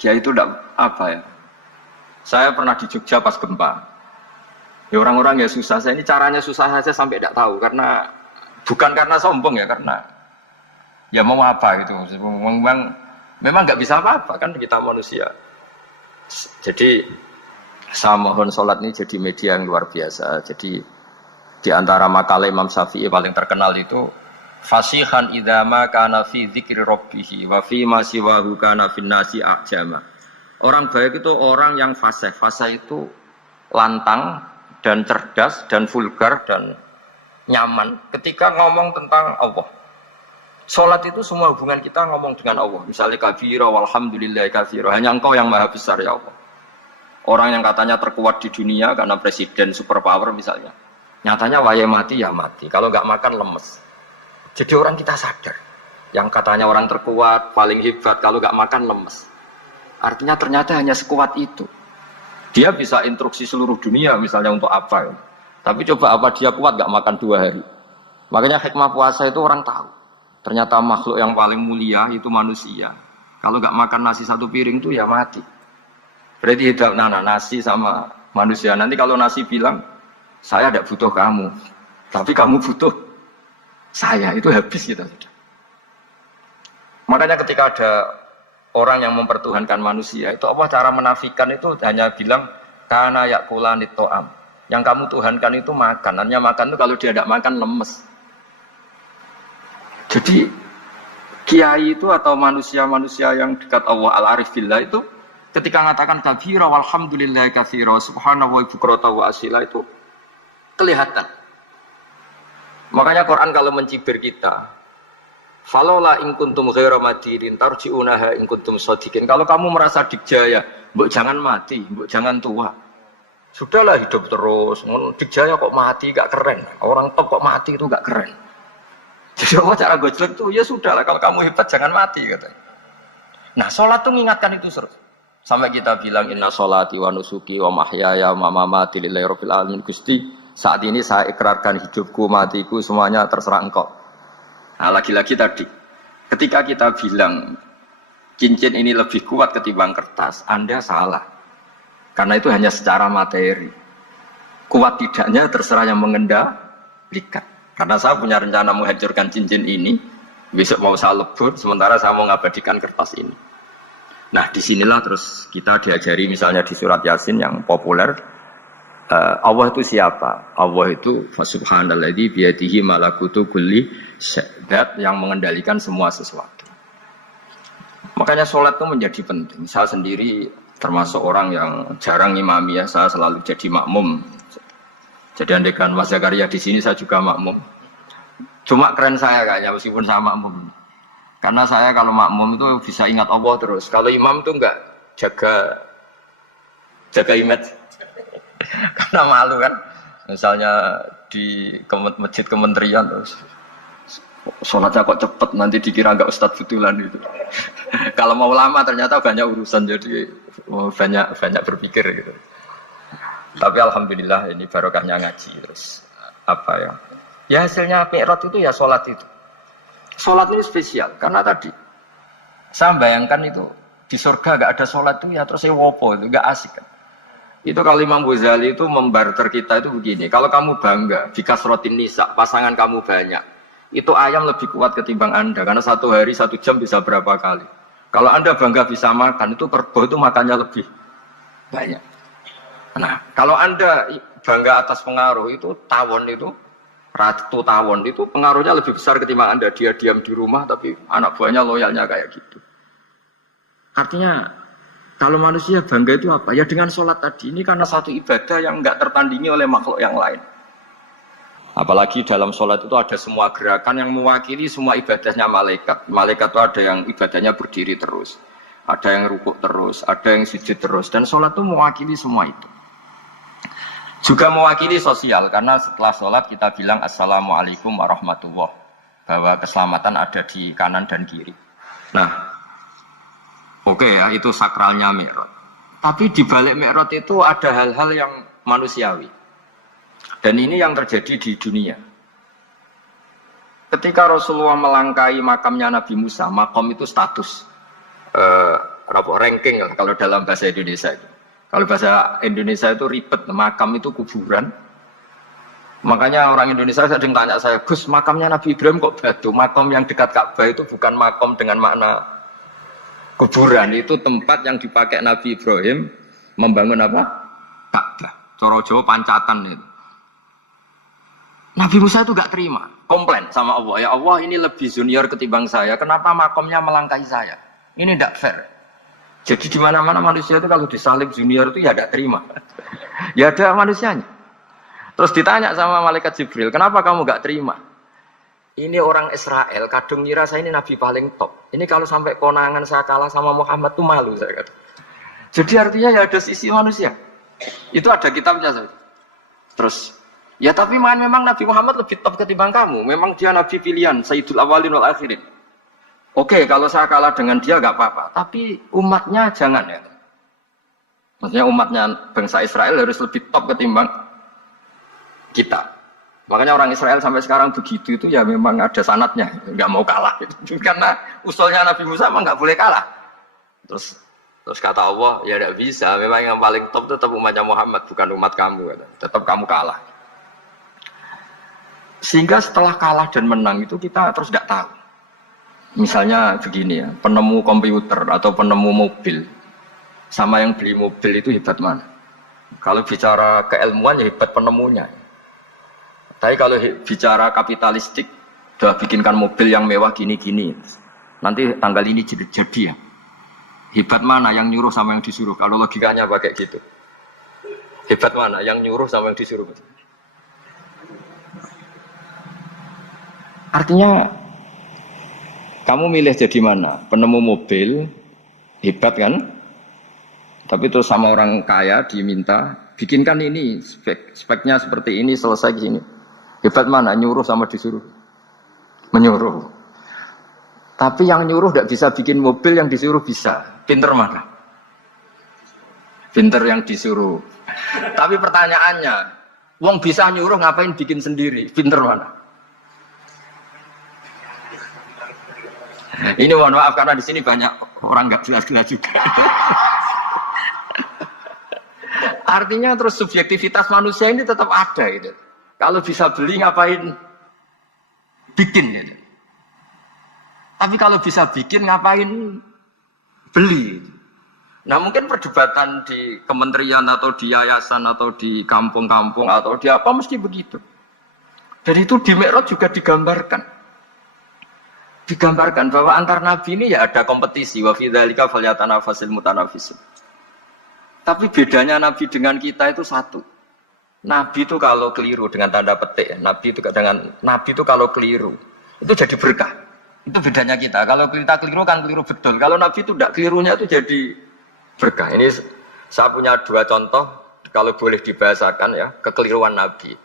kiai itu tidak apa ya. Saya pernah di Jogja pas gempa. Ya orang-orang ya susah. Saya ini caranya susah saja sampai tidak tahu karena bukan karena sombong ya, karena ya mau apa gitu. Memang nggak bisa apa-apa kan kita manusia. Jadi saya mohon sholat ini jadi media yang luar biasa. Jadi di antara makalah Imam Syafi'i paling terkenal itu fasihan idama kana fi dzikri rabbih wa fi ma siwahu kana fin nasi ajama. Orang baik itu orang yang fasih. Fasih itu lantang dan cerdas dan vulgar dan nyaman ketika ngomong tentang Allah. Salat itu semua hubungan kita ngomong dengan Allah. Misalnya kabira walhamdulillah katsira. Hanya Engkau yang maha besar ya Allah. Orang yang katanya terkuat di dunia karena presiden superpower misalnya. Nyatanya waya mati ya mati. Kalau nggak makan lemes. Jadi orang kita sadar, yang katanya orang terkuat, paling hebat, kalau nggak makan lemes. Artinya ternyata hanya sekuat itu. Dia bisa instruksi seluruh dunia misalnya untuk apa. Ya. Tapi coba apa dia kuat nggak makan 2 hari. Makanya hikmah puasa itu orang tahu. Ternyata makhluk yang paling mulia itu manusia. Kalau nggak makan nasi 1 piring itu ya mati. Berarti hidup nasi sama manusia. Nanti kalau nasi bilang, saya tidak butuh kamu. Tapi kamu butuh saya, itu habis kita sudah. Makanya ketika ada orang yang mempertuhankan manusia, itu Allah cara menafikan itu hanya bilang kana yakulanit to'am. Yang kamu tuhankan itu makan. Hanya makan itu kalau dia tidak makan lemes. Jadi kiai itu atau manusia-manusia yang dekat Allah al-arif billah itu ketika mengatakan kabira walhamdulillah katsira subhanahu wa bukrata wa asila itu kelihatan. Makanya Quran kalau mencibir kita, falola in kuntum ghaira madirin tarji'unaha in kuntum shadiqin. Kalau kamu merasa dikjaya, mbok jangan mati, mbok jangan tua. Sudahlah hidup terus. Dikjaya kok mati gak keren. Orang top kok mati itu gak keren. Jadi Allah cara gojlek itu ya sudahlah kalau kamu hebat jangan mati katanya. Nah, salat itu mengingatkan itu terus. Sampai kita bilang inna sholati wa nusuki wa mahyaya wa mamati lillahi rabbil alamin. Gusti, saat ini saya ikrarkan hidupku, matiku, semuanya terserah Engkau. Nah, lagi-lagi tadi, ketika kita bilang cincin ini lebih kuat ketimbang kertas, Anda salah. Karena itu hanya secara materi. Kuat tidaknya terserah yang mengendalikan. Karena saya punya rencana menghancurkan cincin ini, besok mau saya lebur, sementara saya mau ngabadikan kertas ini. Nah, disinilah terus kita diajari misalnya di surat Yasin yang populer, Allah itu siapa? Allah itu subhanalladzi biyadihi malakutu kulli syai', yang mengendalikan semua sesuatu. Makanya sholat itu menjadi penting. Saya sendiri termasuk orang yang jarang imami ya, saya selalu jadi makmum. Jadi andekan Mas Zakaria di sini saya juga makmum. Cuma keren saya kayaknya meskipun saya makmum. Karena saya kalau makmum itu bisa ingat Allah terus. Kalau imam itu enggak jaga image. Karena malu kan. Misalnya di masjid kementerian terus sholatnya kok cepet nanti dikira enggak Ustadz betulan itu. Kalau mau lama ternyata banyak urusan jadi banyak berpikir gitu. Tapi alhamdulillah ini barokahnya ngaji terus apa ya? Ya hasilnya mi'raj itu ya sholat itu. Sholat ini spesial karena tadi saya bayangkan itu di surga gak ada sholat itu ya terus saya wopo itu gak asik kan. Itu kalau Imam Ghazali itu membarter kita itu begini. Kalau kamu bangga jika kasrotin nisa pasangan kamu banyak, itu ayam lebih kuat ketimbang anda karena satu hari 1 jam bisa berapa kali. Kalau anda bangga bisa makan itu kerbau itu makannya lebih banyak. Nah, kalau anda bangga atas pengaruh itu tawon itu, ratu tawon itu pengaruhnya lebih besar ketimbang anda dia diam di rumah tapi anak buahnya loyalnya kayak gitu. Artinya kalau manusia bangga itu apa? Ya dengan sholat tadi ini karena satu ibadah yang nggak tertandingi oleh makhluk yang lain. Apalagi dalam sholat itu ada semua gerakan yang mewakili semua ibadahnya malaikat. Malaikat itu ada yang ibadahnya berdiri terus, ada yang rukuk terus, ada yang sujud terus, dan sholat itu mewakili semua itu. Juga mewakili sosial, karena setelah sholat kita bilang Assalamualaikum warahmatullahi wabarakatuh, bahwa keselamatan ada di kanan dan kiri. Nah, oke ya, itu sakralnya mi'raj. Tapi di balik mi'raj itu ada hal-hal yang manusiawi. Dan ini yang terjadi di dunia. Ketika Rasulullah melangkahi makamnya Nabi Musa, makam itu status ranking kalau dalam bahasa Indonesia itu. Kalau bahasa Indonesia itu ribet, makam itu kuburan. Makanya orang Indonesia sering tanya saya, Gus, makamnya Nabi Ibrahim kok batu? Makam yang dekat Ka'bah itu bukan makam dengan makna kuburan, itu tempat yang dipakai Nabi Ibrahim membangun apa? Ka'bah. Coro Jawa pancatan itu. Nabi Musa itu gak terima, komplain sama Allah. Ya Allah, ini lebih junior ketimbang saya. Kenapa makamnya melangkahi saya? Ini tidak fair. Jadi di mana-mana manusia itu kalau disalib junior itu ya tidak terima. Ya ada manusianya. Terus ditanya sama malaikat Jibril, kenapa kamu gak terima? Ini orang Israel, kadung ngira saya ini nabi paling top. Ini kalau sampai konangan saya kalah sama Muhammad tuh malu saya kata. Jadi artinya ya ada sisi manusia. Itu ada kitabnya. Terus, ya tapi memang Nabi Muhammad lebih top ketimbang kamu. Memang dia nabi pilihan, Sayyidul Awalin wal Akhirin. Oke, kalau saya kalah dengan dia gak apa-apa. Tapi umatnya jangan ya. Maksudnya umatnya bangsa Israel harus lebih top ketimbang kita. Makanya orang Israel sampai sekarang begitu itu ya memang ada sanatnya, nggak mau kalah gitu. Karena usulnya Nabi Musa memang nggak boleh kalah. Terus kata Allah, ya tidak bisa. Memang yang paling top tetap umatnya Muhammad, bukan umat kamu. Tetap kamu kalah. Sehingga setelah kalah dan menang itu kita terus nggak tahu. Misalnya begini ya, penemu komputer atau penemu mobil sama yang beli mobil itu hebat mana? Kalau bicara keilmuan ya hebat penemunya. Tapi kalau bicara kapitalistik, sudah bikinkan mobil yang mewah gini-gini, nanti tanggal ini jadi ya. Hebat mana yang nyuruh sama yang disuruh? Kalau logikanya pakai gitu. Hebat mana yang nyuruh sama yang disuruh? Artinya kamu milih jadi mana? Penemu mobil, hebat kan? Tapi terus sama orang kaya diminta, bikinkan ini, speknya seperti ini, selesai gini. Hebat mana? Nyuruh sama disuruh? Menyuruh. Tapi yang nyuruh tidak bisa bikin mobil, yang disuruh bisa. Pinter mana? Pinter yang disuruh. Tapi pertanyaannya, wong bisa nyuruh ngapain bikin sendiri? Pinter mana? Ini mohon maaf karena di sini banyak orang nggak jelas-jelas juga. Artinya terus subjektivitas manusia ini tetap ada gitu. Kalau bisa beli ngapain bikin gitu. Tapi kalau bisa bikin ngapain beli. Nah mungkin perdebatan di kementerian atau di yayasan atau di kampung-kampung atau di apa mesti begitu. Dan itu di Mi'raj juga digambarkan. Digambarkan bahwa antar nabi ini ya ada kompetisi, wa fi dzalika falyatanafasil mutanafisun. Tapi bedanya nabi dengan kita itu satu. Nabi itu kalau keliru dengan tanda petik, Nabi itu kalau keliru itu jadi berkah. Itu bedanya kita. Kalau kita keliru kan keliru betul. Kalau Nabi itu tidak, kelirunya itu jadi berkah. Ini saya punya dua contoh kalau boleh dibahasakan ya, kekeliruan Nabi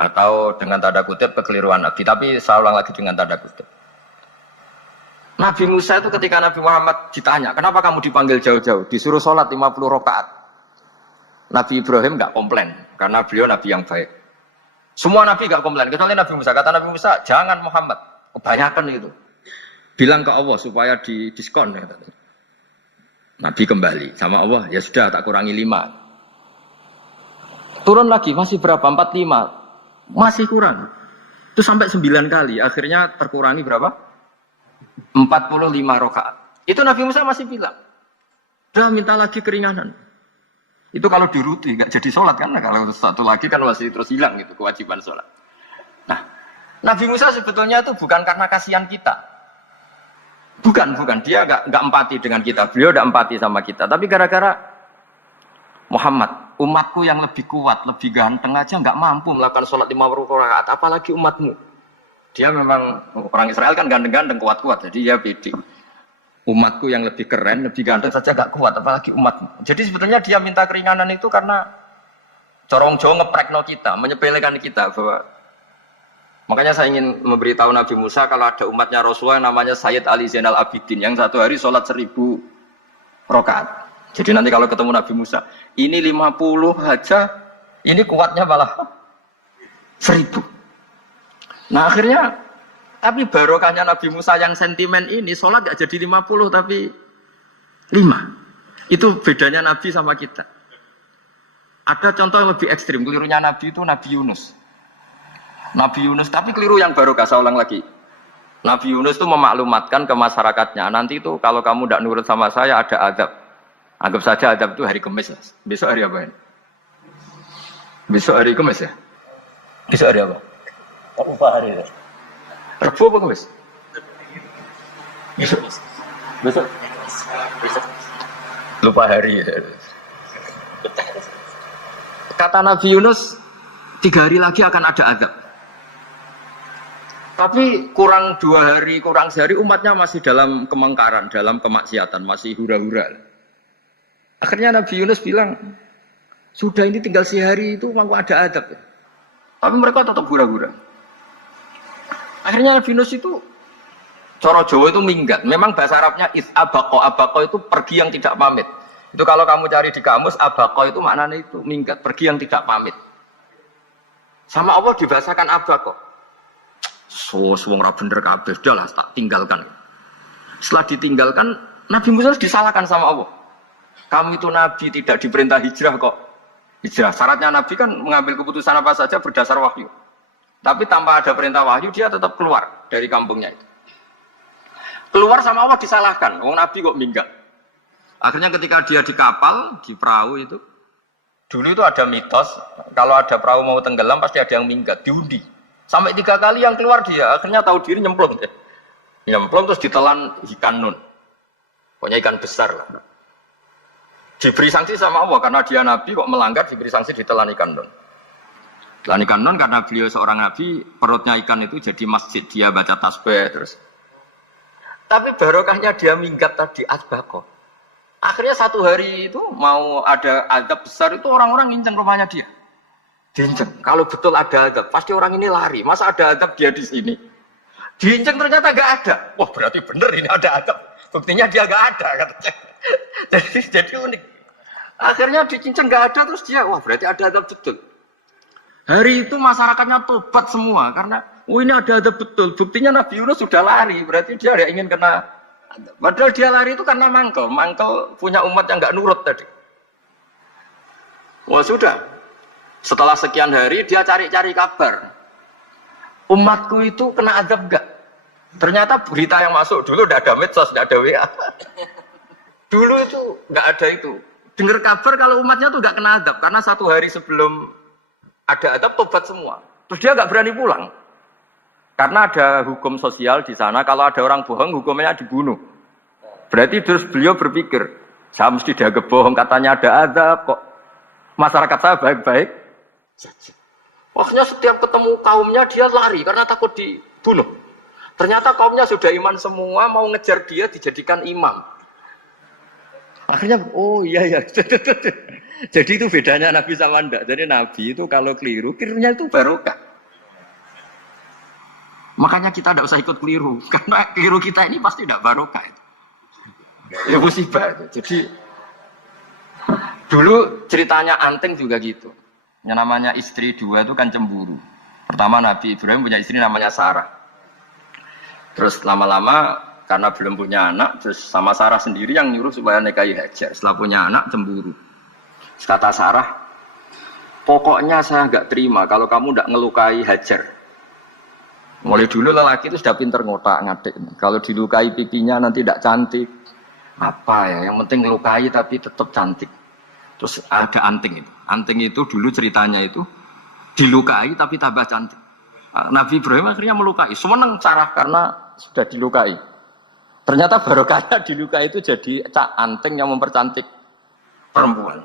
atau dengan tanda kutip kekeliruan Nabi. Tapi saya ulang lagi dengan tanda kutip. Nabi Musa itu ketika Nabi Muhammad ditanya, kenapa kamu dipanggil jauh-jauh? Disuruh sholat 50 rakaat. Nabi Ibrahim nggak komplain, karena beliau Nabi yang baik. Semua Nabi nggak komplain, kecuali Nabi Musa. Kata Nabi Musa, jangan Muhammad, kebanyakan itu. Bilang ke Allah supaya di diskon. Nabi kembali sama Allah, ya sudah tak kurangi 5. Turun lagi, masih berapa? 45. Masih kurang. Itu sampai 9 kali, akhirnya terkurangi berapa? 45 rakaat. Itu Nabi Musa masih bilang, udah minta lagi keringanan. Itu kalau diruti nggak jadi sholat kan? Nah, kalau satu lagi kan masih terus hilang gitu kewajiban sholat. Nah, Nabi Musa sebetulnya itu bukan karena kasihan kita, bukan. Dia nggak empati dengan kita. Beliau nggak empati sama kita. Tapi gara-gara Muhammad, umatku yang lebih kuat, lebih ganteng aja nggak mampu melakukan sholat 50 rakaat, apalagi umatmu. Dia memang orang Israel kan ganteng-ganteng, kuat-kuat, jadi dia pede. Umatku yang lebih keren, lebih ganteng saja gak kuat, apalagi umatmu. Jadi sebetulnya dia minta keringanan itu karena corong Jawa ngeprekno kita, menyepelekan kita bahwa. Makanya saya ingin memberitahu Nabi Musa kalau ada umatnya Rasulullah yang namanya Sayyid Ali Zainal Abidin yang satu hari sholat 1000 rakaat. Jadi nanti kalau ketemu Nabi Musa, ini 50 aja, ini kuatnya malah 1000. Nah akhirnya, tapi barokahnya Nabi Musa yang sentimen ini, sholat gak jadi 50 tapi 5. Itu bedanya Nabi sama kita. Ada contoh yang lebih ekstrim, kelirunya Nabi itu Nabi Yunus. Nabi Yunus, tapi keliru yang barokah, saya ulang lagi. Nabi Yunus itu memaklumatkan ke masyarakatnya, nanti itu kalau kamu tidak nurut sama saya ada azab. Anggap saja azab itu hari Kamis. Besok hari apa ini? Besok hari Kamis ya? Besok hari apa? Lupa hari itu. Rabu apa Kamis? Besok. Lupa hari. Kata Nabi Yunus, 3 hari lagi akan ada azab. Tapi kurang 2 hari, kurang sehari umatnya masih dalam kemungkaran, dalam kemaksiatan, masih hura-hura. Akhirnya Nabi Yunus bilang, sudah ini tinggal sehari itu mau ada azab. Tapi mereka tetap hura-hura. Akhirnya Nabi Yunus itu, cara Jawa itu minggat. Memang bahasa Arabnya abaqo itu pergi yang tidak pamit. Itu kalau kamu cari di kamus, abaqo itu maknanya itu minggat, pergi yang tidak pamit. Sama Allah dibahasakan abaqo. Wong ra bener kabeh, udahlah tak tinggalkan. Setelah ditinggalkan, Nabi Musa disalahkan sama Allah. Kamu itu Nabi tidak diperintah hijrah kok. Hijrah, syaratnya Nabi kan mengambil keputusan apa saja berdasar wahyu. Tapi tanpa ada perintah wahyu, dia tetap keluar dari kampungnya itu. Keluar sama Allah disalahkan. Wong Nabi kok minggat. Akhirnya ketika dia di kapal, di perahu itu, dulu itu ada mitos, kalau ada perahu mau tenggelam pasti ada yang minggat, diundi. Sampai 3 kali yang keluar dia, akhirnya tahu diri nyemplung. Nyemplung terus ditelan ikan nun. Pokoknya ikan besar lah. Diberi sanksi sama Allah, karena dia Nabi kok melanggar, diberi sanksi ditelan ikan nun. Telan ikan nun karena beliau seorang Nabi, perutnya ikan itu jadi masjid, dia baca tasbih terus. Tapi barokahnya dia minggat tadi asbaqo. Akhirnya 1 hari itu mau ada azab besar itu orang-orang nginceng rumahnya dia. Diinceng. Kalau betul ada azab, pasti orang ini lari. Masa ada azab dia di sini? Diinceng ternyata gak ada. Wah berarti bener ini ada azab. Buktinya dia gak ada. jadi unik. Akhirnya dicinceng gak ada terus dia, wah berarti ada azab betul. Hari itu masyarakatnya tobat semua karena ini ada betul. Buktinya Nabi Yunus sudah lari, berarti dia tidak ingin kena. Padahal dia lari itu karena mangkel punya umat yang nggak nurut tadi. Wah sudah. Setelah sekian hari dia cari-cari kabar. Umatku itu kena azab enggak? Ternyata berita yang masuk dulu tidak ada medsos, tidak ada WA. Dulu itu nggak ada itu. Dengar kabar kalau umatnya tuh nggak kena azab karena 1 hari sebelum ada adab tobat semua. Terus dia nggak berani pulang. Karena ada hukum sosial di sana, kalau ada orang bohong hukumnya dibunuh. Berarti terus beliau berpikir, saya mesti dianggap bohong, katanya ada adab kok. Masyarakat saya baik-baik Akhirnya setiap ketemu kaumnya dia lari karena takut dibunuh. Ternyata kaumnya sudah iman semua, mau ngejar dia dijadikan imam. Akhirnya, oh iya ya. Jadi itu bedanya Nabi sama ndak. Jadi Nabi itu kalau keliru, kelirunya itu barokah. Makanya kita tidak usah ikut keliru, karena keliru kita ini pasti tidak barokah. Ya musibah. Jadi dulu ceritanya Anting juga gitu. Yang namanya istri dua itu kan cemburu. Pertama Nabi Ibrahim punya istri namanya Sarah. Terus lama-lama karena belum punya anak, terus sama Sarah sendiri yang nyuruh supaya nikahi Hajar. Setelah punya anak cemburu. Kata Sarah, pokoknya saya nggak terima kalau kamu tidak ngelukai Hajar. Mulai dulu lelaki itu sudah pinter ngotak-ngatik. Kalau dilukai pipinya nanti tidak cantik. Apa ya? Yang penting ngelukai tapi tetap cantik. Terus ada Anting itu. Anting itu dulu ceritanya itu dilukai tapi tambah cantik. Nabi Ibrahim akhirnya melukai. Seneng Sarah karena sudah dilukai. Ternyata barokahnya dilukai itu jadi Anting yang mempercantik perempuan.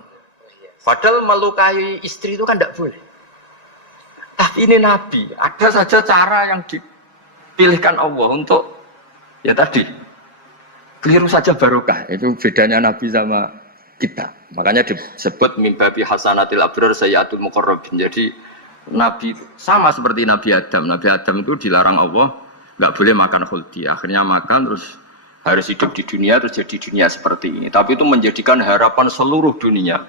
Padahal melukai istri itu kan tidak boleh. Tapi ini Nabi, ada saja cara yang dipilihkan Allah untuk ya tadi keliru saja barokah. Itu bedanya Nabi sama kita. Makanya disebut mimbabi hasanatil abrar sayyatul muqarrabin. Jadi Nabi sama seperti Nabi Adam. Nabi Adam itu dilarang Allah nggak boleh makan khuldi. Akhirnya makan terus harus hidup di dunia terus jadi dunia seperti ini. Tapi itu menjadikan harapan seluruh dunia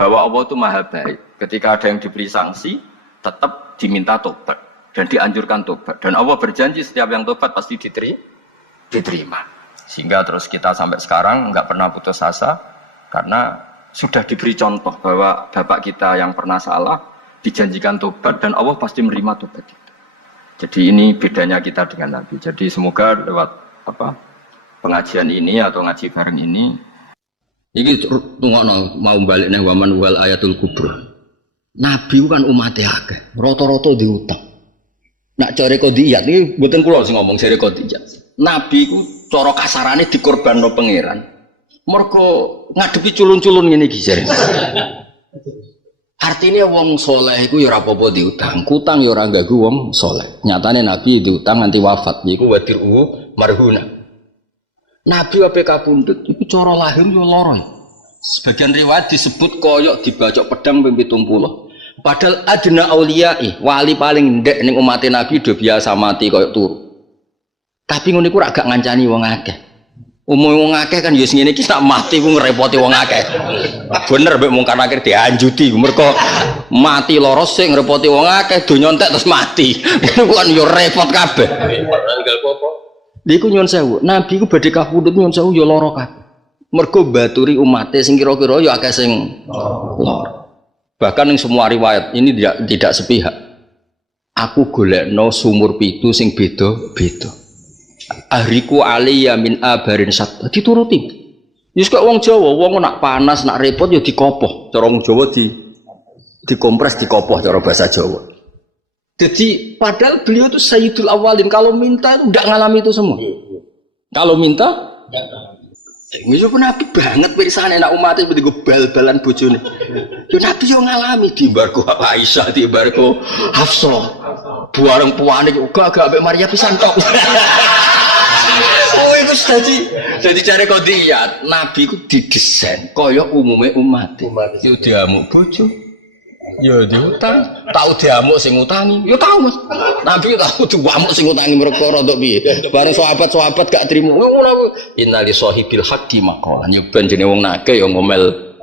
bahwa Allah itu maha baik. Ketika ada yang diberi sanksi, tetap diminta tobat dan dianjurkan tobat. Dan Allah berjanji setiap yang tobat pasti diterima. Sehingga terus kita sampai sekarang nggak pernah putus asa karena sudah diberi contoh bahwa bapak kita yang pernah salah dijanjikan tobat dan Allah pasti menerima tobat kita. Jadi ini bedanya kita dengan Nabi. Jadi semoga lewat pengajian ini atau ngaji bareng ini tunggu mau balik nih waman wal ayatul kubra. Nabi kan umatnya akeh, rata-rata diutang. Nak cari kodiyat ini bukan kulo sing ngomong cari kodiyat. Nabi ku cara kasarane dikorbanno pangeran. Mergo ngadepi culun-culun ngene iki jare. Artinya wong soleh iku ya ora apa-apa diutang, kutang ya ora ganggu wong soleh. Nyatane Nabi diutang nganti wafat, iku wadiru marhuna. Nabi ape kapundhut iku cara lahir yo lara. Sebagian riwayat disebut koyok dibacok pedang ping 70. Padahal adna auliyai, wali paling ndek ning umat Nabi udah biasa mati koyok turu. Tapi ngono iku ora gak ngancani wong akeh. Umume wong akeh kan ya sing ngene iki sak mati ku ngrepoti wong akeh. Bener mek mungkar akhir dianjuti mergo mati lara sing ngrepoti wong akeh donya entek terus mati. Iku kan ya repot kabeh. Tinggal apa? Niku nyuwun sewu, Nabi ku badhe kapundhut nyuwun sewu ya lara kabeh. Mergo baturi umate sing kira-kira ya akeh sing lara. Bahkan yang semua riwayat ini tidak sepihak. Aku golekno sumur pitu sing beda-beda. Ahriku aliyya min abarin sat. Dituruti. Wis kok wong Jawa, wong nak panas, nak repot ya dikopoh. Cara wong Jawa dikompres, dikopoh cara bahasa Jawa. Jadi padahal beliau itu sayyidul awalin, kalau minta itu enggak ngalami itu semua. Kalau minta enggak ngalami. Misal pun Nabi banget pirsane nak umat itu digo bal-balan bojone. Yo Nabi yo ngalami di barko Aisyah, di barko Hafsah. Buareng puane juga agak ambek Maria pisan tok. Oh iku dadi cari kodiyat. Nabi ku didesain kaya umume umat. Yo diamuk bojo. Yo diutang, tau diamuk sing ngutangi. Yo tau Mas. Nabi tau diamuk sing ngutangi perkara untuk piye. Bareng sahabat-sahabat gak trimo. Ngono innali sahibil haqqi maqalan. Yo ben jenenge wong nake yo ngomel.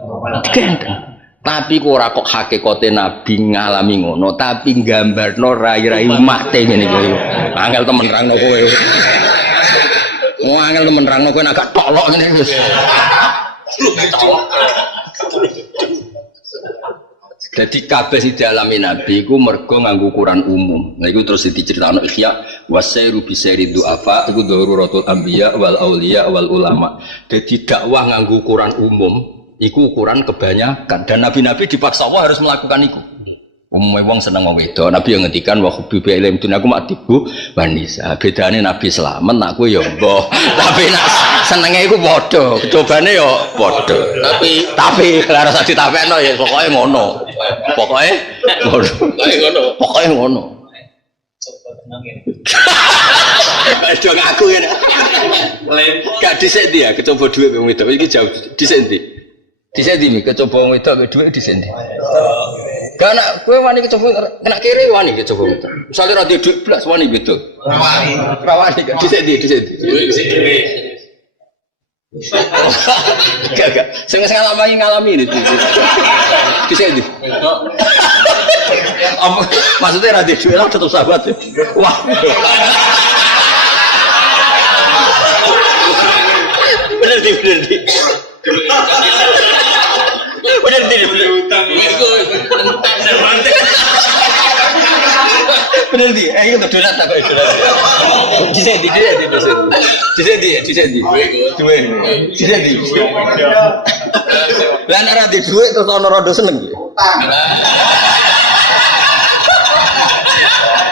Tapi ku ora kok hakikate Nabi ngalami ngono, tapi nggambarno rai-rai umate ngene iki. Angel temen nerangno kowe. Angel temen nerangno kowe nek gak tolok ngene wis. Jadi kabeh sing dialami Nabi iku mergo nganggo ukuran umum. Nah iku terus diceritakno Ihya wasairu bisairi du'afa iku daruratul anbiya wal auliya wal ulama. Jadi dakwah nganggo ukuran umum iku ukuran kebanyakan dan nabi-nabi dipaksa Allah harus melakukan iku. Umumnya wong seneng wong wedok. Nabi yang ngendikan wa hubbi ilm dunya aku matibu wanisa. Bedane Nabi selamat nak kowe ya mbah. Tapi nak senenge iku padha, cobane ya padha. Tapi ora usah ditapekno ya pokoke ngono. Pokoknya ngono. Aduh ngaku ya. Gak dhisik ndi ya kecoba dhuwit wong wedok iki jauh dhisik ndi. Dhisik ndi kecoba wong wedok dhuwit dhisik ndi. Karena kowe wani kecoba kena kiri wani kecoba wedok. Misale ra dhuwit blas wani wedok. Rawani gak dhisik ndi. Gak. Sing ngalami ini. Dhisik ndi. Maksudnya ra dhuwit lah tetep sahabat. Wah. Bener di. Bener di. Itu donat tak kok donat. Disendi. Lah nek ra di dhuwit terus ana rada seneng.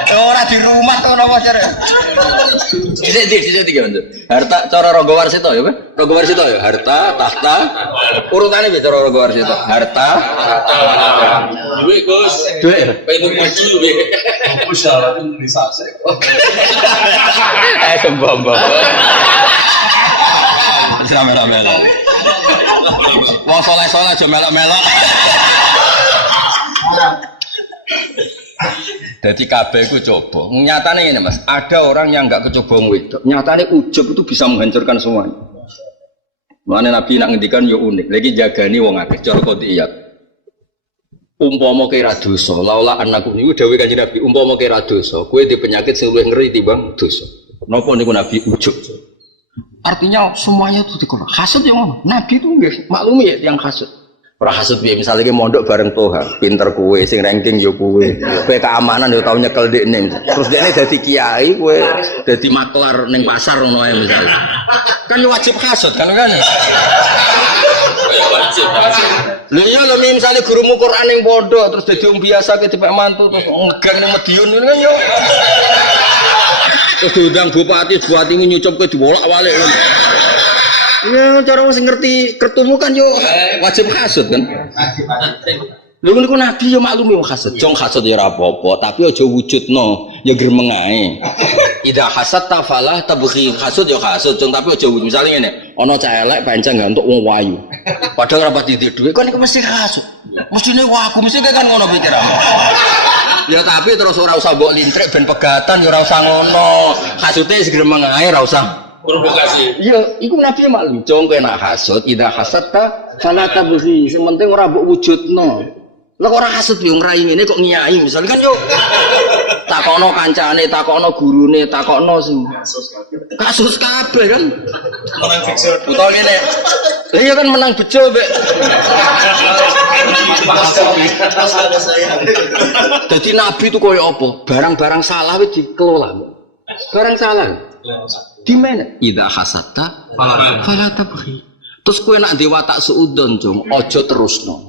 Ora di rumah to napa cara. Dhisik gimana? Harta cara Rangga Warsita ya, Rangga Warsita ya, harta, tahta. Urutane piye cara Rangga Warsita? Harta, duit Gus. Duit. Pengen maju duit. Usaha bisa sik. Kembang. Rame-rame. Wong saleh-saleh aja melok-melok. Jadi kabeh iku coba. Nyatane ngene Mas, ada orang yang enggak kecoba wedok. Nyatane ujub itu bisa menghancurkan semuanya. Mulane Nabi nak ngendikan yo unik. Lagi jagani wong akeh cara qotiyat. Umpama kira dosa, laula anakku niku dawuh Kanjeng Nabi, umpama kira dosa, kowe di penyakit sing luwih ngeri timbang dosa. Napa niku Nabi ujub. Artinya semuanya itu dikono. Hasud yang ngono. Nabi itu nggih maklumi ya yang hasud. Ora hasud piye misale iki mondok bareng Toha, pinter kowe sing ranking yo kowe. Kowe keamanan yo tau nyekel dekne. Terus dekne dadi kiai, kowe dadi maklar ning pasar ngono ae misale. Kan wajib hasud kan. Wajib. Lha iya lho misale gurumu Quran ning pondok terus dadi wong biasa ke dipek mantu terus ngegang ning Madiun ngono kan yo. Terus diundang bupati nyucup ke dibolak-balik. Ya cara wong sing ngerti kertumu kan yo wajib hasud kan. Lha niku Nabi yo maklumi wong hasud. Jong hasud ya ora apa-apa, tapi aja wujudno, ya gremeng ae. Ida hasad ta falah tabghi. Hasud yo hasud, jong tapi aja wujud. Misale ngene, ana cah elek pancen ngantuk wong wayu. Padahal ora pati dhuwit, kan iku mesti hasud. Mestine aku mesti kan ngono pikiranmu. Ya tapi terus ora usah mbok lintrek ben pegatan ya ora usah ngono. Hasude segremeng ae ora usah provokasi. Iya, iku Nabi maklum. Jong kena hasud, ida hasadta fala tabghi. Sing penting ora mbok wujudno. Lah kok ora hasud yo ngrai ngene kok ngiyai misal kan yo takono kancane, takono gurune, takono sing kasus kabeh kan. Menang fiksir. Utawa ngene. Lah iya kan menang bejo mbek. Jadi Nabi itu koyo apa? Barang-barang salah wis dikelola. Barang salah. Di mana? Idza hasatta fala tabghi. Terus kowe nak diwatak suudon, Jong, aja terusno.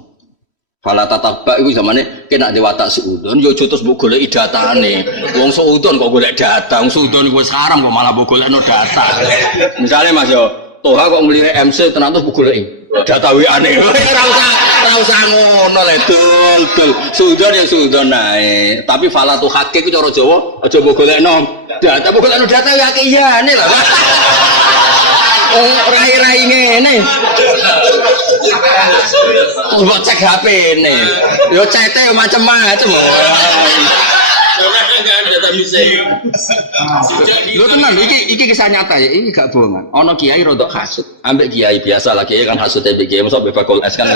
Fala tatabba iku zamane kena diwatak suudon, yo aja terus mbok goleki datane. Wong suudon kok golek data, wong suudon iku wis haram kok malah mbok golekno data. Misale Mas yo, Toha kok mlire MC tenan terus mbok goleki data WA-ne. Ora usah ngono le dul. Suudon ya suudon ae. Tapi fala tu hakik iku cara Jawa aja mbok golekno data, mbok golekno data ya akeh-iyane lho. Rai-rai ngene. Mbok cek HP ne. Yo cete yo macam-macam. Lho tenan iki kisah nyata ya, iki gak bohongan. Ana kiai rodok hasud, ambek kiai biasa lah kiai kan hasud ambek kiai mosok bebakul es kan.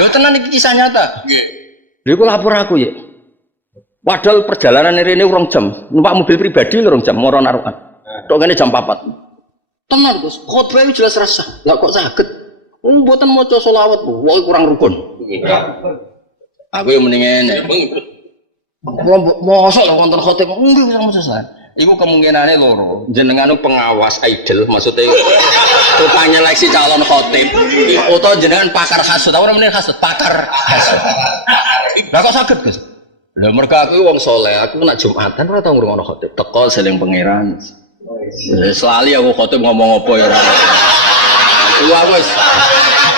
Lho tenan iki kisah nyata. Nggih. Lha iku lapor aku ya. Padahal perjalanan rene 2 jam, numpak mobil pribadi 2 jam moro narukan. Tok ngene jam 4. Tenan Gus, khotbah iki jelas rasah. Lah kok saged? Wong mboten maca selawat, wae kurang rukun. Aku yo mending ngene. Mosok lho wonten khotib nggih maca selawat. Iku kemungkinane loro. Jenengan pengawas idol, maksudnya tukang nyeleksi calon khotib. Utawa jenengan pakar hasud, ora meneh hasud, pakar hasud. Lah kok saged, Gus? Lah mergo aku wong saleh, aku nak Jumatan ora tau ngrungokno khotib. Teko seling pangeran. Selali aku khotib ngomong apa ya ora. Aku wis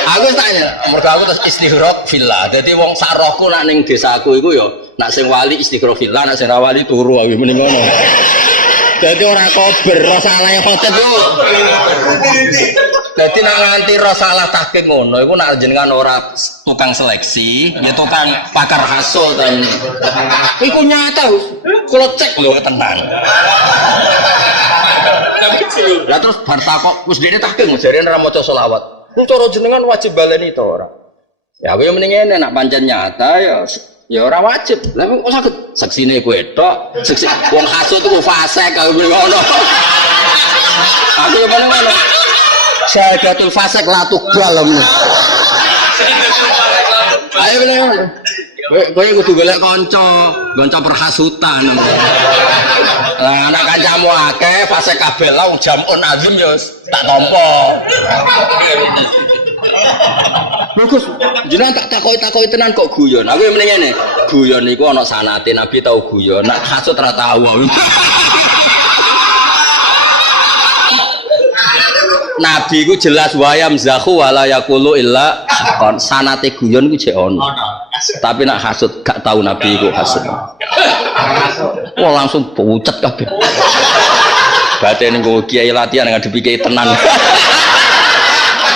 Aku tanya, mergo aku terus istighraq villa. Dadi wong sak rohku nak ning desaku iku ya nak sing wali istighraq villa, nak sing ra wali turu aku mending ngono. Dadi ora kober, ora salah khotib iku. Dadi nak nganti ora salah tahqiq ngono iku nak jenengan ora tukang seleksi, ya tukang pakar hasil dan iku nyata. Kula cek lho tenan. Lah terus bar takok wis dene tahqiq jarene ora maca selawat. Ku cara jenengan wajib baleni to ora? Ya aku yo mending ngene nak pancen nyata ya ora wajib. Lah kok saged seksine kowe tok, seksi wong hasud ku fasik kaya ngono. Aku yo ngono. Syahadatul fasik la tuqbal. Ayo ngono. Kowe kudu golek kanca perhasutan. Lah anak kancamu akeh fasik kabeh lah jamun azim yo tak tampa. Bagus. Jenengan tak takoki tenan kok guyon. Aku yang mending ngene. Guyon niku ana sanate Nabi tau guyon. Nak hasud ora tau. Nabi ku jelas wayam zahu wala yaqulu illa sanate guyon ku jek ono. Tapi nak hasud gak tahu Nabi ku hasud. Wah langsung pucet kabeh. Batene nggo kiai latihan ngadepi kiai tenan.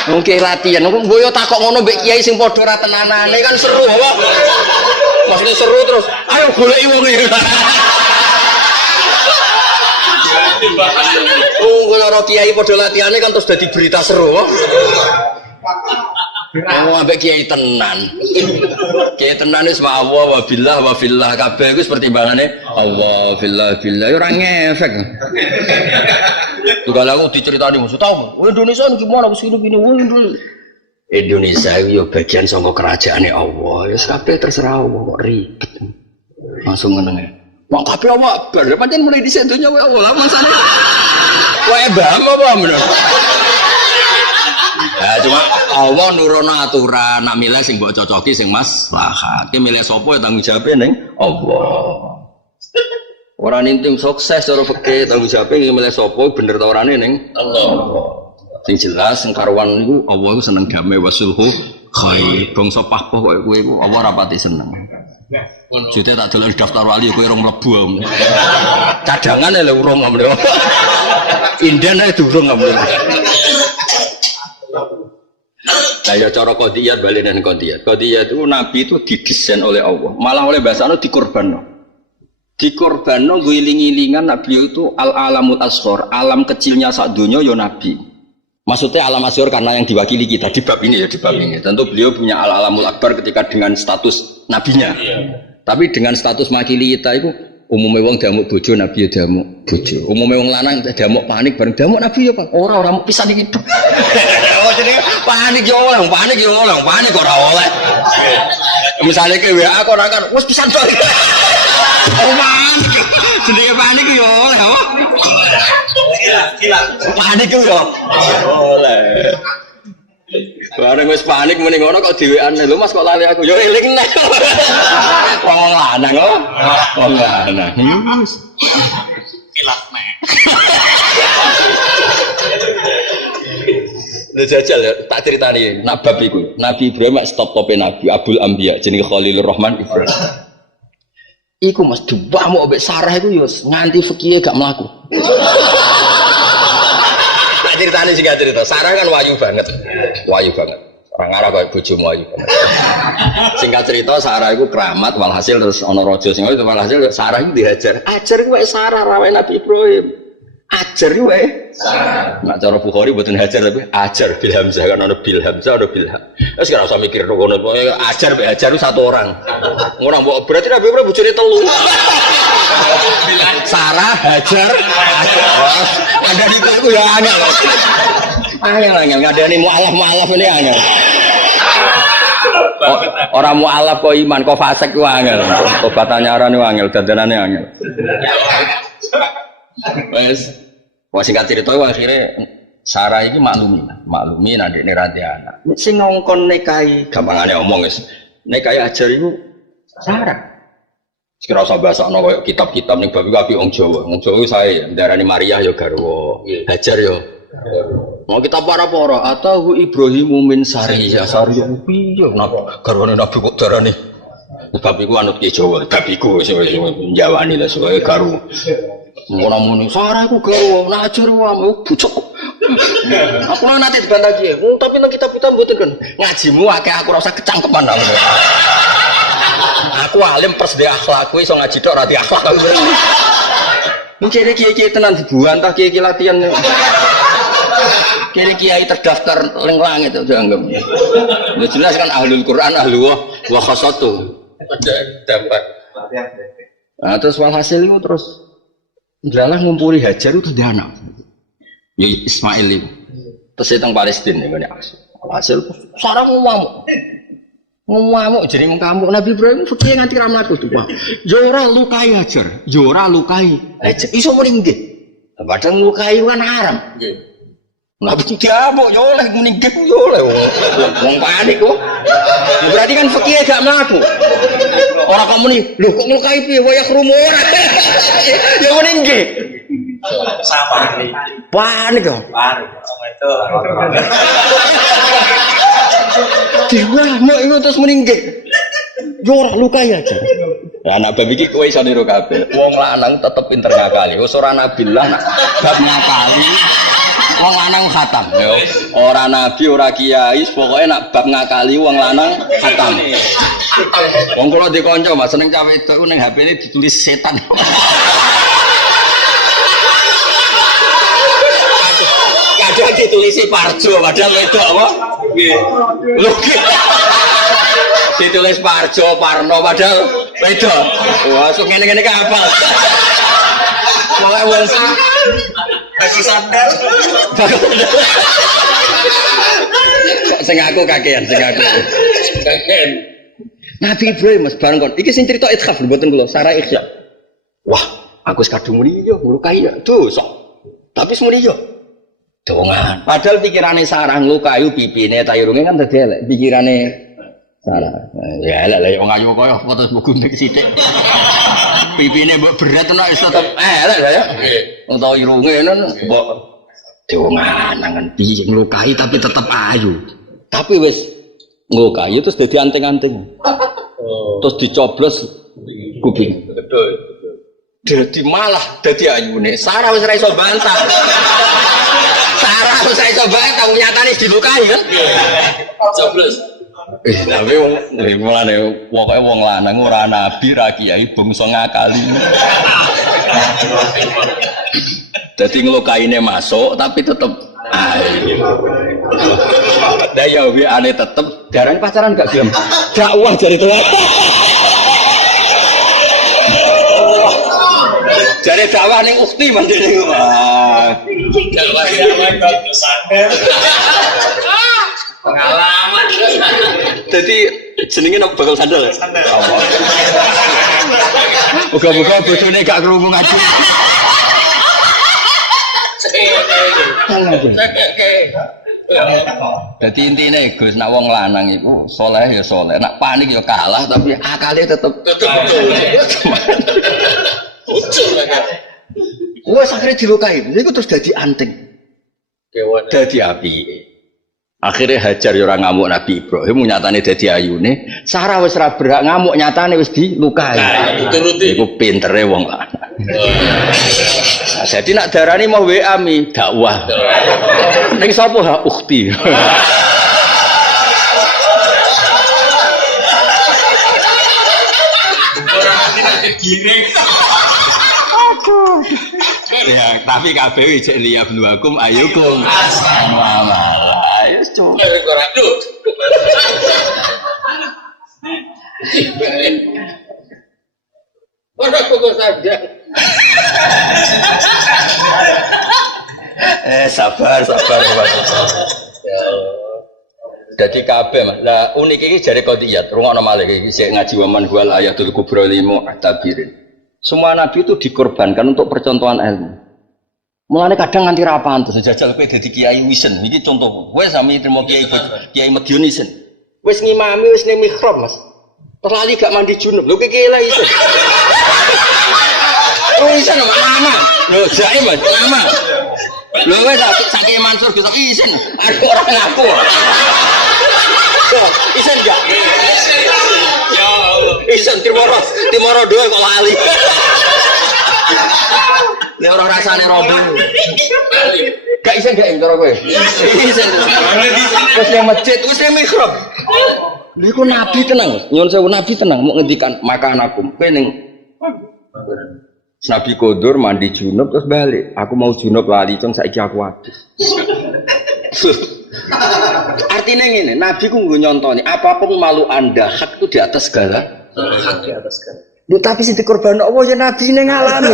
Mungkin latihan, gue yo takok ngono mbek kiai sing padha ra tenanane kan seru apa? Maksudnya seru terus, ayo goleki wonge. Oh, kalau kiai padha latihane kan terus dadi berita seru. Oh, ambek kiai tenan. Kiai tenan wis Allah wa billah wa fillah kabeh iku pertimbangane Allah fillah billah ora ngefek. Kalau aku diceritani musuh tahu, Indonesia ini gimana kesini gini, Indonesia itu bagian sangka kerajaannya Allah, ya sampai terserah Allah kok ribet, langsung menengah. Mak kabeh apa? Bar pancen mulai disentuhnya wae Allah masane. Wae bam apa bener. Ya cuma Allah nurono aturan, nak milih sing mbok cocoki sing maslahat. Ki milih sapa ya tanggung jawabe ning Allah. Ora ninting sukses cara fikih tanggung jawabe milih sapa bener ta orane ning Allah. Sing jelas sing karuan niku Allah iku seneng damai wasulhu khair. Bangsa pahpoh koyo kowe iku Allah rapati seneng. Jute tak delok daftar wali kowe rong mlebu. Cadangan lho urung ngomong. Inden ae durung ngomong. Nah ya cara qadiyat balen qadiyat. Qadiyat itu Nabi itu didesain oleh Allah. Malah oleh bahasane dikorbanno. Dikorbanno gue iling-ilingan Nabi itu al-alamul asghar, alam kecilnya sak donya ya Nabi. Maksudnya alam asghar karena yang diwakili kita di bab ini ya di bab ini. Tentu beliau punya al-alamul akbar ketika dengan status nabinya. Tapi dengan status makili kita itu umumnya wong damuk bojo Nabi ya damuk bojo. Umumnya wong lanang damuk panik bareng damuk Nabi ya Pak. Ora pisan iki. Oh jadi panik yo oleh, panik ora oleh. Misalnya ke WA kok ora kan wis pisan to. Panik. Jenenge panik yo oleh apa? Panik yo oleh. Bareng wis panik muni ngono kok dhewean lho Mas kok lali aku yo eling nek. Wong lanang kok. Wong lanang. Kilat nek. Lha jajal ya tak critani nabab iku. Nabi Ibrahim stop-tope Nabi Abdul Anbiya jenenge Khalilur Rahman Ibrahim. Iku Mas duwahmu mbek Sarah iku yo nganti fikih gak mlaku. Tak critani sing gak cerita. Sarah kan wayu banget. Wayu banget. Orang arah kayak bojomu wayu banget. Singkat cerita Sarah iku keramat walhasil terus ana raja sing itu walhasil Sarah iku dihajar. Ajar iku wae Sarah rawe Nabi Ibrahim. Ajar iku wae. Nak cara Bukhari mboten hajar tapi ajar bil hamzah kan ana bil hamzah ana bil ha. Wis ora usah mikir ngono pokoke ajar mek hajar itu satu orang. Ngono mbok berarti Nabi Ibrahim bojone telu. Sarah hajar. Ada di aku ya angel. Angel ngadani mualaf ini angel. Orang mualaf kok iman kok fasik ku angel. Tobatane arane angel dandanane angel. Wes singkat cerita akhirnya Sarah ini maklumi adik ini ranti anak sing ngongkon nekai gampangane omong guys nekai ajar itu Sarah sekira usah bahasa no kitab-kitab nih babi wong Jawa saya darani Maria yo garwa hajar yo Mau kita para-para atau Ibrahimu min Sariyah Sariyah piye napa garwane Nabi kok darane babiku anut ki Jawa babiku Jawani lah soe garu ora muni Sarah iku garu nak ajar wae bucuk aku lan nate dibantah ki tapi nang kitab kita mboten kan ngajimu akeh aku ora usah kecangkeman aku alim pers de akhlakku iso ngaji tok ora di akhlak mungkin kiai-kiai tenan dibantah kiai-kiai latihan kiri kiai terdaftar ling langit itu dianggap. Itu jelas kan ahlul Quran ahlullah wa khasatu. Ada dapat. Nah, terus walhasil itu terus Dalah ngumpuli Hajar itu dia anak. Ya Ismail itu. Terus teng Palestina ngene asli. Walhasil sarang ngamuk jadi mengkamuk Nabi Ibrahim fikih nganti ra mlaku tuh. Yo ora lukai Hajar, yo ora lukai. Iso muni nggih. Padahal lukai kan haram. Nggih. Nabi diamuk yo oleh muni nggih yo oleh. Wong panik kok. Berarti kan fikih gak mlaku. Ora kok muni, lho kok lukai piye waya krumu ora. Ya muni nggih. Sama nih. Panik kok. Panik. Itu. Diamuk itu terus muni nggih. Yo ora lukai aja. Lah anak babi iki kowe iso niru kabeh. Wong lanang tetep pinter ngakali. Wis ora nabilah nak bab ngakali. Wong lanang khatam. Ora nabi, ora kiai, pokoke nak bab ngakali wong lanang khatam. Wong kula di kanca Mas seneng cawe wedok ning HP-ne ditulis setan. Kadang ditulisi Parjo padahal wedok apa? Nggih. Lho ditulis Parjo, Parno padahal wedok. Wah, sok ngene-ngene ki hafal. Pokoke wong aku sandal. Sing aku kakean, sing aku. Kakean. Nabi Ibrahim Mas bareng kon. Iki sing cerita ithaf mboten kula, Sarah ikhya. Wah, aku wis kadung muni yo nglukai ya. Dosa. Tapi semuni yo. Dongan. Padahal pikirane Sarah nglukai pipine ta irunge kan dadi elek. Pikirane Sarah. Ya elek lah wong ayu koyo foto gunting sithik. Pipine mbok berat tenan wis tetep elek ya. Utawa irunge mbok diwangan piye nglukai tapi tetep ayu. Tapi wis nglukai terus dadi anting-anting. Terus dicoblos kuping. Betul. Dadi malah dadi ayune. Sarah wis ra iso bantah. Sarah wis ra iso bantah nyatane dilukai kan. Coblos. Tapi mulane pokoke wong lanang ora nabi ra kiai bangsa ngakali. Dadi nglukaine masuk tapi tetep ayo. Daya wiane tetep darane pacaran gak gelem. Dakwah jare tuwa. Jare dakwah ning ukti Mas dene. Wah. Dakwah kok sadar. Pengalaman. Jadi jenenge nang bakal sandal ya? Sandal. Buka-buka bojone gak krungu ngaji. Jadi intinya Gus, nak wong lanang itu soleh ya soleh, nak panik ya kalah, tapi akalnya tetep betul. Ucul lagi. Wah akhirnya dilukai, itu terus jadi anting, jadi api. Akhirnya Hajar orang ngamuk Nabi Ibrahim, nyatane dadi ayune. Sarah wis ra berak ngamuk nyatane wis dilukai. Iku pintere wong lanang. Nah, jadi nak darani mau WA mi dakwah. Ning sapa ha ukhti. Ya, tapi kabeh cek liya bluakum ayukum. Ayo coba. Ora kok saja. Sabar. Jadi kabeh Mas. Lah unik iki jare qadiyat. Rungokno malih iki sik ngaji waman wal ayatul kubra limu atabirin. Semua nabi itu dikorbankan untuk percontohan ilmu. Mulane kadang nganti ra pantes jajal kowe dadi kiai wisen. Iki contoh. Kowe sami trimo kiai Madiun isen. Wis ngimami wis ning mihrab Mas. Terlali gak mandi junub. Lho iki lha iso. Oh iso nama. Lho jae Mas, nama. Lho wis saking Mansur bisa isin. Aku orang ngaku. Isin enggak? Ya Allah. Isin Timoro dua kok lali. Nek ora rasane rodo. Gak isin gak ing karo kowe. Isin. Wis nang masjid, wis nang mihrab. Niku nabi tenang, nyuwun sewu nabi tenang mau ngendikan maka anakku kowe ning Nabi Kodur mandi junub terus balik. Aku mau junub lali cung saiki aku hadis. Artinya ngene, Nabi ku nggo nyontoni apapun malu Anda hak itu di atas segala. Hak di atas segala. Lu tapi sing dikorban Allah ya Nabi sing ngalami.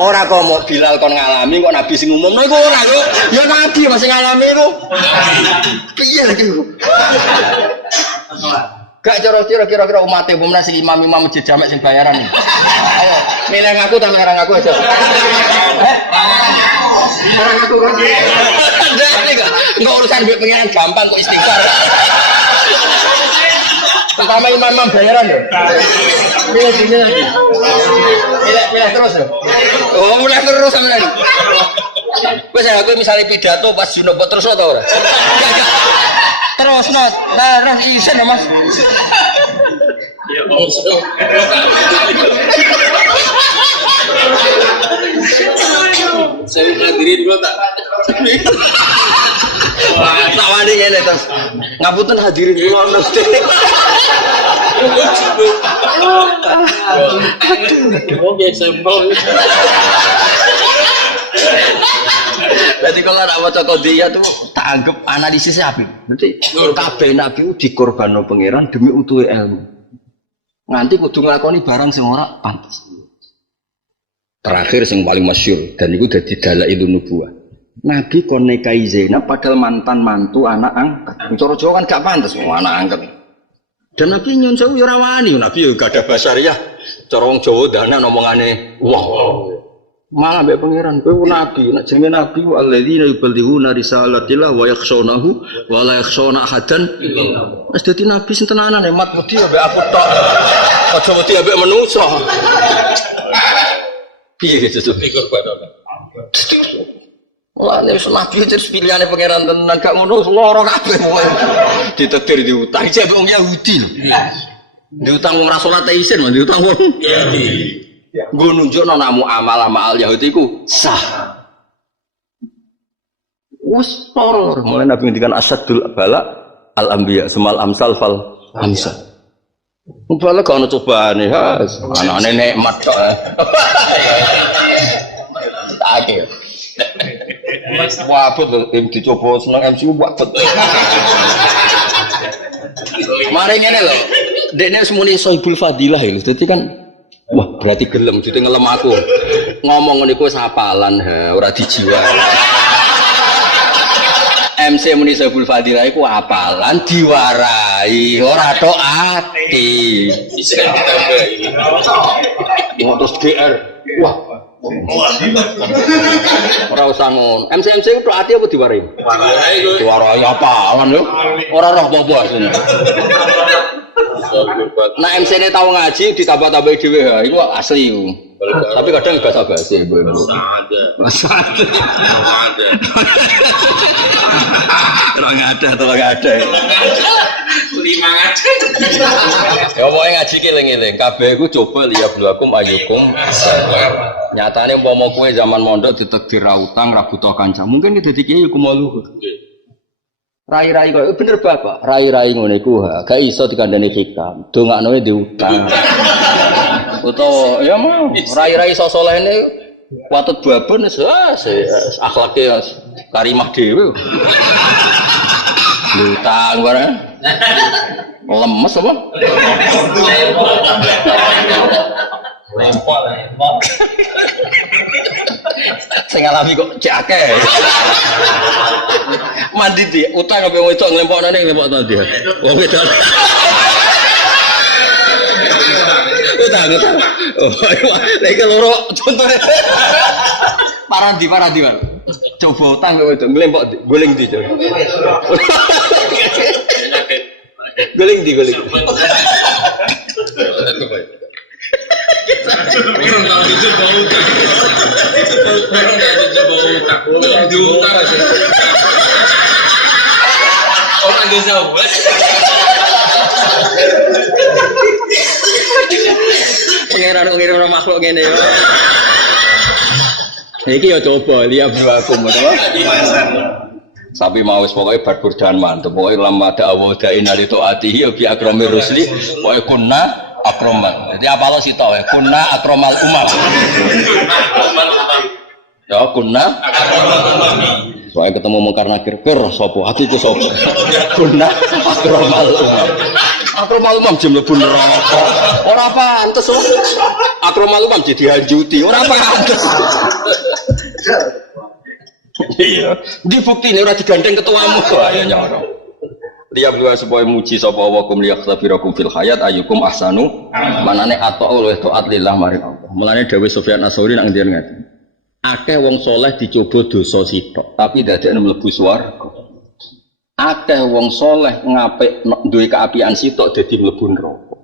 Ora kok mau Bilal kon ngalami kok Nabi sing umumno iku ora yo. Ya Nabi masih ngalami iku. Piye lagi iku? Gak kira-kira umatnya bumna si imam-imam masjid jamek sing bayaran. Ayo, milih aku tak milih aku aja. Orang aku kan. Enggak urusan duit pengiran gampang kok istighfar. Pertama imam-imam bayaran ya. Milih sini lagi. Milih terus ya. Oh, mulai terus sampe lagi. Wes aku misalnya pidato pas junub terus atau ora? Terus not, terus isen Mas. Ya saya hadirin dulu tak. Tak wani ngene terus. Ngapunten hadirin dulu mesti. Oke, sampel. Jadi kalau nak baca kodiyah tuh tak anggap analisisnya apa? Nanti kabeh nabi dikorbanno pangeran demi utuhe ilmu. Nganti kudu nglakoni barang sing ora pantes. Terakhir sing paling masyhur dan itu dadi dalailun nubuwah. Nabi kon nikahi Zainab padahal mantan mantu anak angkat. Cara Jawa kan gak pantes anak angkat. Dan Nabi nyun sewu ya ora wani, Nabi ya gak ada basariah. Cara wong Jawa dana ngomongane wong. Malah mbek pangeran kowe nabi, nek jenenge nabi alladzina yuballighuna risalatillah wa yakhshawnahu wa la yakhshawna ahadan illallah. Wis dadi nabi sing tenanan hemat wedi mbek aku tok. Aja wedi mbek manungsa. Piye gitu tuh ikut padha. Wah, nek nabi terus pilihane pangeran tenan gak ngono loro kabeh. Ditakdir diutang jek wong Yahudi lho. Diutang wong ra salat isin, diutang wong Yahudi. Gue nunjuk namu amal Yahudi ku sah. Wes horor. Mulai Nabi ngendikan asadul bala al anbiya sumal amsal fal amsal. Bala gak ono cobane, has. Anane nikmat kok. Akhir. Wabut dicoba seneng MCU wabut. Mari ngene lho. Dekne wis muni Sohibul Fadilah lho. Dadi kan wah berarti gelem, jadi ngelem aku ngomong niku wis hafalan ora dijiwa. MC muni Sohibul Fadilah iku hafalan diwarai ora tok ati. Terus GR. Wah. Ora usah ngono. MC iku tok ati apa diwarai? Diwarai hafalan lho. Ora roh apa-apa asline. Nah MC ini tahu ngaji ditambah-tambah dhewe ha iku asli iku. Tapi kadang enggak sabar sih ibu-ibu. Orang ada. Lima ngaji. Ya pokoke ngaji ki eling-eling. Kabeh iku coba liya bluakum ayukum. Nyatane umpama kowe zaman mondok ditakdir ra utang ra butuh kanca. Mungkin dadi kiai iku malu. Rai-rai kok bener Bapak. Rai-rai ngono iku gak iso dikandani hikam. Dongakno diutang. Utawa ya mau rai-rai sosolehne watut babon wis akhlake karimah dhewe. Utang bareng. Lemes apa? Lempol. Sing ngalami kok cake. Mandi di utang apa wong wedok nglempokne nglempok ta dia. Wong wedok. Utang. Oh, lek loro contoh. Parah di. Coba utang kok wedok nglempok goleng di. Goleng di. Orang tahu itu bau utang. Orang tahu itu bau utang. Orang diutang aja. Orang ada sahabat. Pengiran makhluk gini ya. Iki ya coba lihat aku betul. Sapi mau pokoknya berkurdan mantep. Pokoknya lama ada awal dain ali to'atihi ya bi akromir rusli. Pokoknya kunna akromal. Jadi apa lo sih tau ya? Kunna akromal umam. Ya kunna akromal umam. Soalnya ketemu mungkar nakir ker sopo hati itu sopo. Kunna akromal umam. Akromal umam jumlah bener. Orang pantes loh. Akromal umam jadi hanjuti. Orang pantes. Iya, di bukti ini udah digandeng ketuamu. Ayo nyoro. Dia berdua supaya muji sapa wa kum liyaktabirakum fil hayat ayyukum ahsanu. Manane atau oleh taat lillah mari Allah. Mulane Dewi Sufyan Ats-Tsauri nang ndir ngati. Akeh wong soleh dicoba dosa sitok, tapi dadekne mlebu swarga. Akeh wong soleh ngapik duwe kaapian sitok dadi mlebu neraka.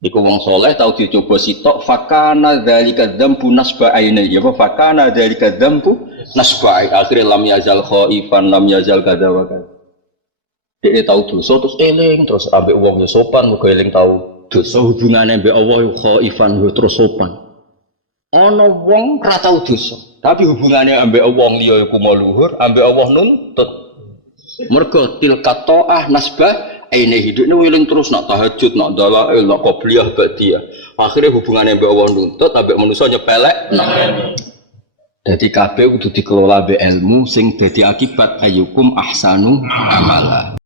Iku wong soleh tau dicoba sitok fakana dzalika dzambu nasba aine ya apa fakana dzalika dzambu nasba akhire lam yazal khaifan lam yazal kadza wa kadza. Dia tahu dosa terus eling terus ambek wong ya sopan mergo eling tahu dosa hubungane mbek Allah khaifan terus sopan. Ana wong ora tau dosa tapi hubungane ambek wong liya iku maluhur ambek Allah nuntut. Mergo tilka ta'ah nasba aine hidupnya wiling terus nak tahajud, nak dalail, nak qobliyah ba'diyah. Akhirnya hubungannya mbek Allah nuntut, ambek manusia nyepelek. Jadi kabeh kudu dikelola be ilmu sing dadi akibat ayyukum ahsanu amala.